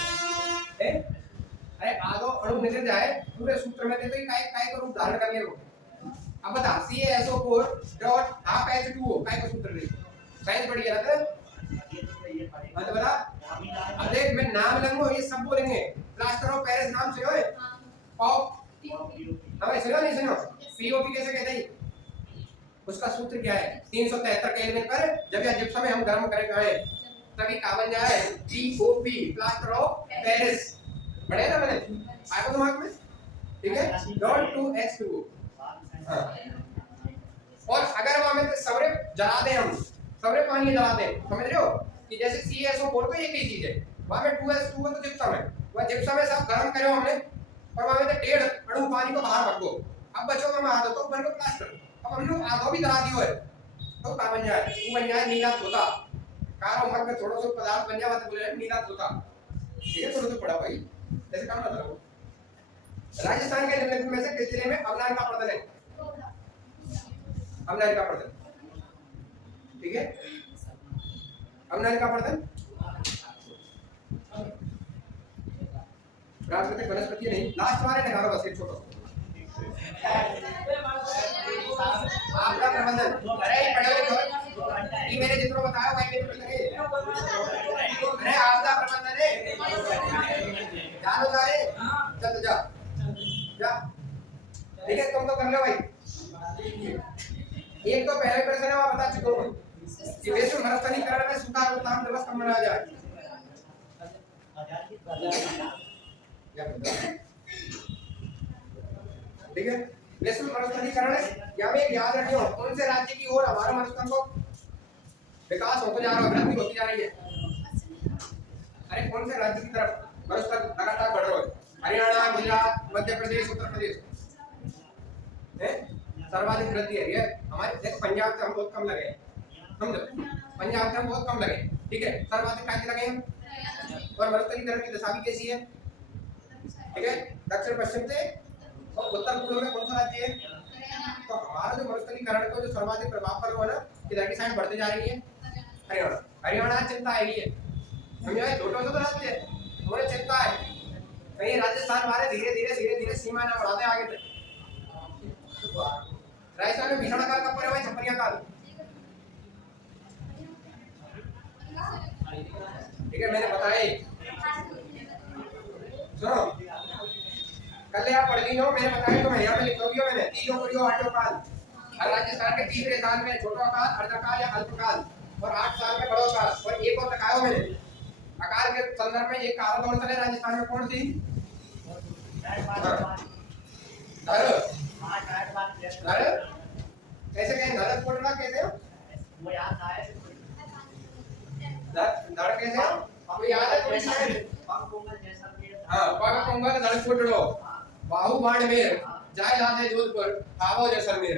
अरे आधो अणु निकल जाए पूरे सूत्र में तो ये काय का रूप धारण कर लेगा। अब बता, CaSO4.2H2O काय का सूत्र ले? साइंस पढ़ गया था मत बता। अब देख मैं नाम लूंगा, ये सब बोलेंगे। प्लास्टर ऑफ पेरिस नाम से होए पॉप, हमें सुनो नहीं सुनो, पीओपी कैसे कहते हैं? उसका सूत्र क्या है? 373 केल्विन पर जब यह जिप्सम हम गर्म करेंगे तभी क्या बन जाए? POP, plaster of Paris. पढ़े ना मैंने, आया दिमाग में? ठीक है, डॉट 2h2o। हाँ, और अगर वो हमें सवरे जला दें, हम सवरे पानी जला दें, समझ रहे हो कि जैसे CaSO4 तो एक ही चीज है, वहां में 2h2 तो जिप्सम है, वह जिप्सम है सब गर्म करो हमने और वहां में 1.5 अणु पानी को बाहर रख दो। अब बचो में आधा तो बन को प्लास्टर। अब हम लोग आधा भी जला दियो है तो का बन जाए, वो बन जाए नीला तोता। कारो मग में थोड़ा सा पदार्थ बन जाए, बोले नीला तोता। ठीक है, थोड़ा सा पड़ा भाई, जैसे काम बता रहा हूं। राजस्थान के निम्नलिखित में से किस जिले में अमलान का प्रदर्शन है? अमलान का प्रदर्शन, ठीक है, अमलान का प्रदर्शन प्राकृतिक वनस्पति नहीं। लास्ट वाले निकालो बस एक छोटा आपका प्रबंधन। अरे पढ़े हुए ये मैंने जितना बताया वही मेरे प्रश्न है। अरे आपका प्रबंधन है, जानो सारे, चल जा जा, ठीक है, तुम तो कर लो भाई। एक तो पहले प्रश्न है वो बता चुका हूं कि विश्व मरुस्थलीकरण में सूखा रोकथाम दिवस कब मनाया जाए? ठीक है, विश्व मरुस्थलीकरण यहाँ में याद रखियो कौन से राज्य की ओर हमारा मरुस्थल को विकास होता जा रहा है, वृद्धि होती जा रही है। अरे कौन से राज्य की तरफ मरुस्थल लगातार बढ़ रहा है? हरियाणा, गुजरात, मध्य प्रदेश, उत्तर प्रदेश है सर्वाधिक वृद्धि है। ये हमारे देश पंजाब से हम बहुत कम लगे, समझो, पंजाब से हम बहुत कम लगे, ठीक है, सर्वाधिक कहाँ लगे हम? और मरुस्थलीकरण की दशा भी कैसी है? ठीक है, दक्षिण पश्चिम से और उत्तर पूर्व में कौन सा राज्य है? तो हमारा जो मरुस्थलीकरण को जो सर्वाधिक प्रभाव पड़ रहा है ना, किधर की साइड बढ़ते जा रही है? हरियाणा। हरियाणा चिंता है ये, समझो, ये छोटा सा राज्य है, हमें चिंता है कहीं राजस्थान हमारे धीरे धीरे सीमा ना बढ़ाते आगे तक। राजस्थान में भीषण काल कब पड़े भाई? छपरिया काल, ठीक है, मैंने बताया। सुनो, कल आप पढ़ ली हो, मैंने बताया तुम्हें, यहाँ पे लिखोगी हो मैंने, तीजो पुरियो आठो काल। और राजस्थान के तीसरे साल में छोटा काल, अर्धकाल या अल्पकाल, और 8 साल में बड़ो काल, और एक और बताया मैंने। अकाल के संदर्भ में एक काल कौन सा है राजस्थान में? कौन सी? कैसे कहें? धरत कोटड़ा कैसे हो? वो याद आया धड़ कैसे हो? आपको याद है? कोई शायद पग पोंगल जैसलमेर। हां, पग पोंगल धड़ कोटड़ो, बाहु बाड़मेर, जाय लादे जोधपुर, आवो जैसलमेर।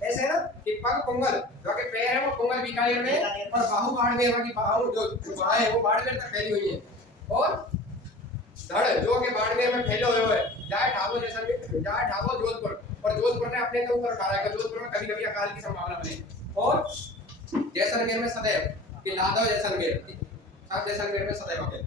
ऐसे है ना कि पग पोंगल जो के पैर है वो पोंगल बीकानेर में, और बाहु बाड़मेर वाली बाहु जो बाहें है वो बाड़मेर तक फैली हुई है, और धड़ जो के बाड़मेर में फैले हुए है, जाय ठाकुर जैसलमेर, जाय ठाकुर जोधपुर, और जोधपुर ने अपने के ऊपर उठा रखा है। जोधपुर में कभी-कभी अकाल की संभावना बने, और जैसलमेर में सदैव कि लादो जैसलमेर, अब जैसलमेर में सदैव है।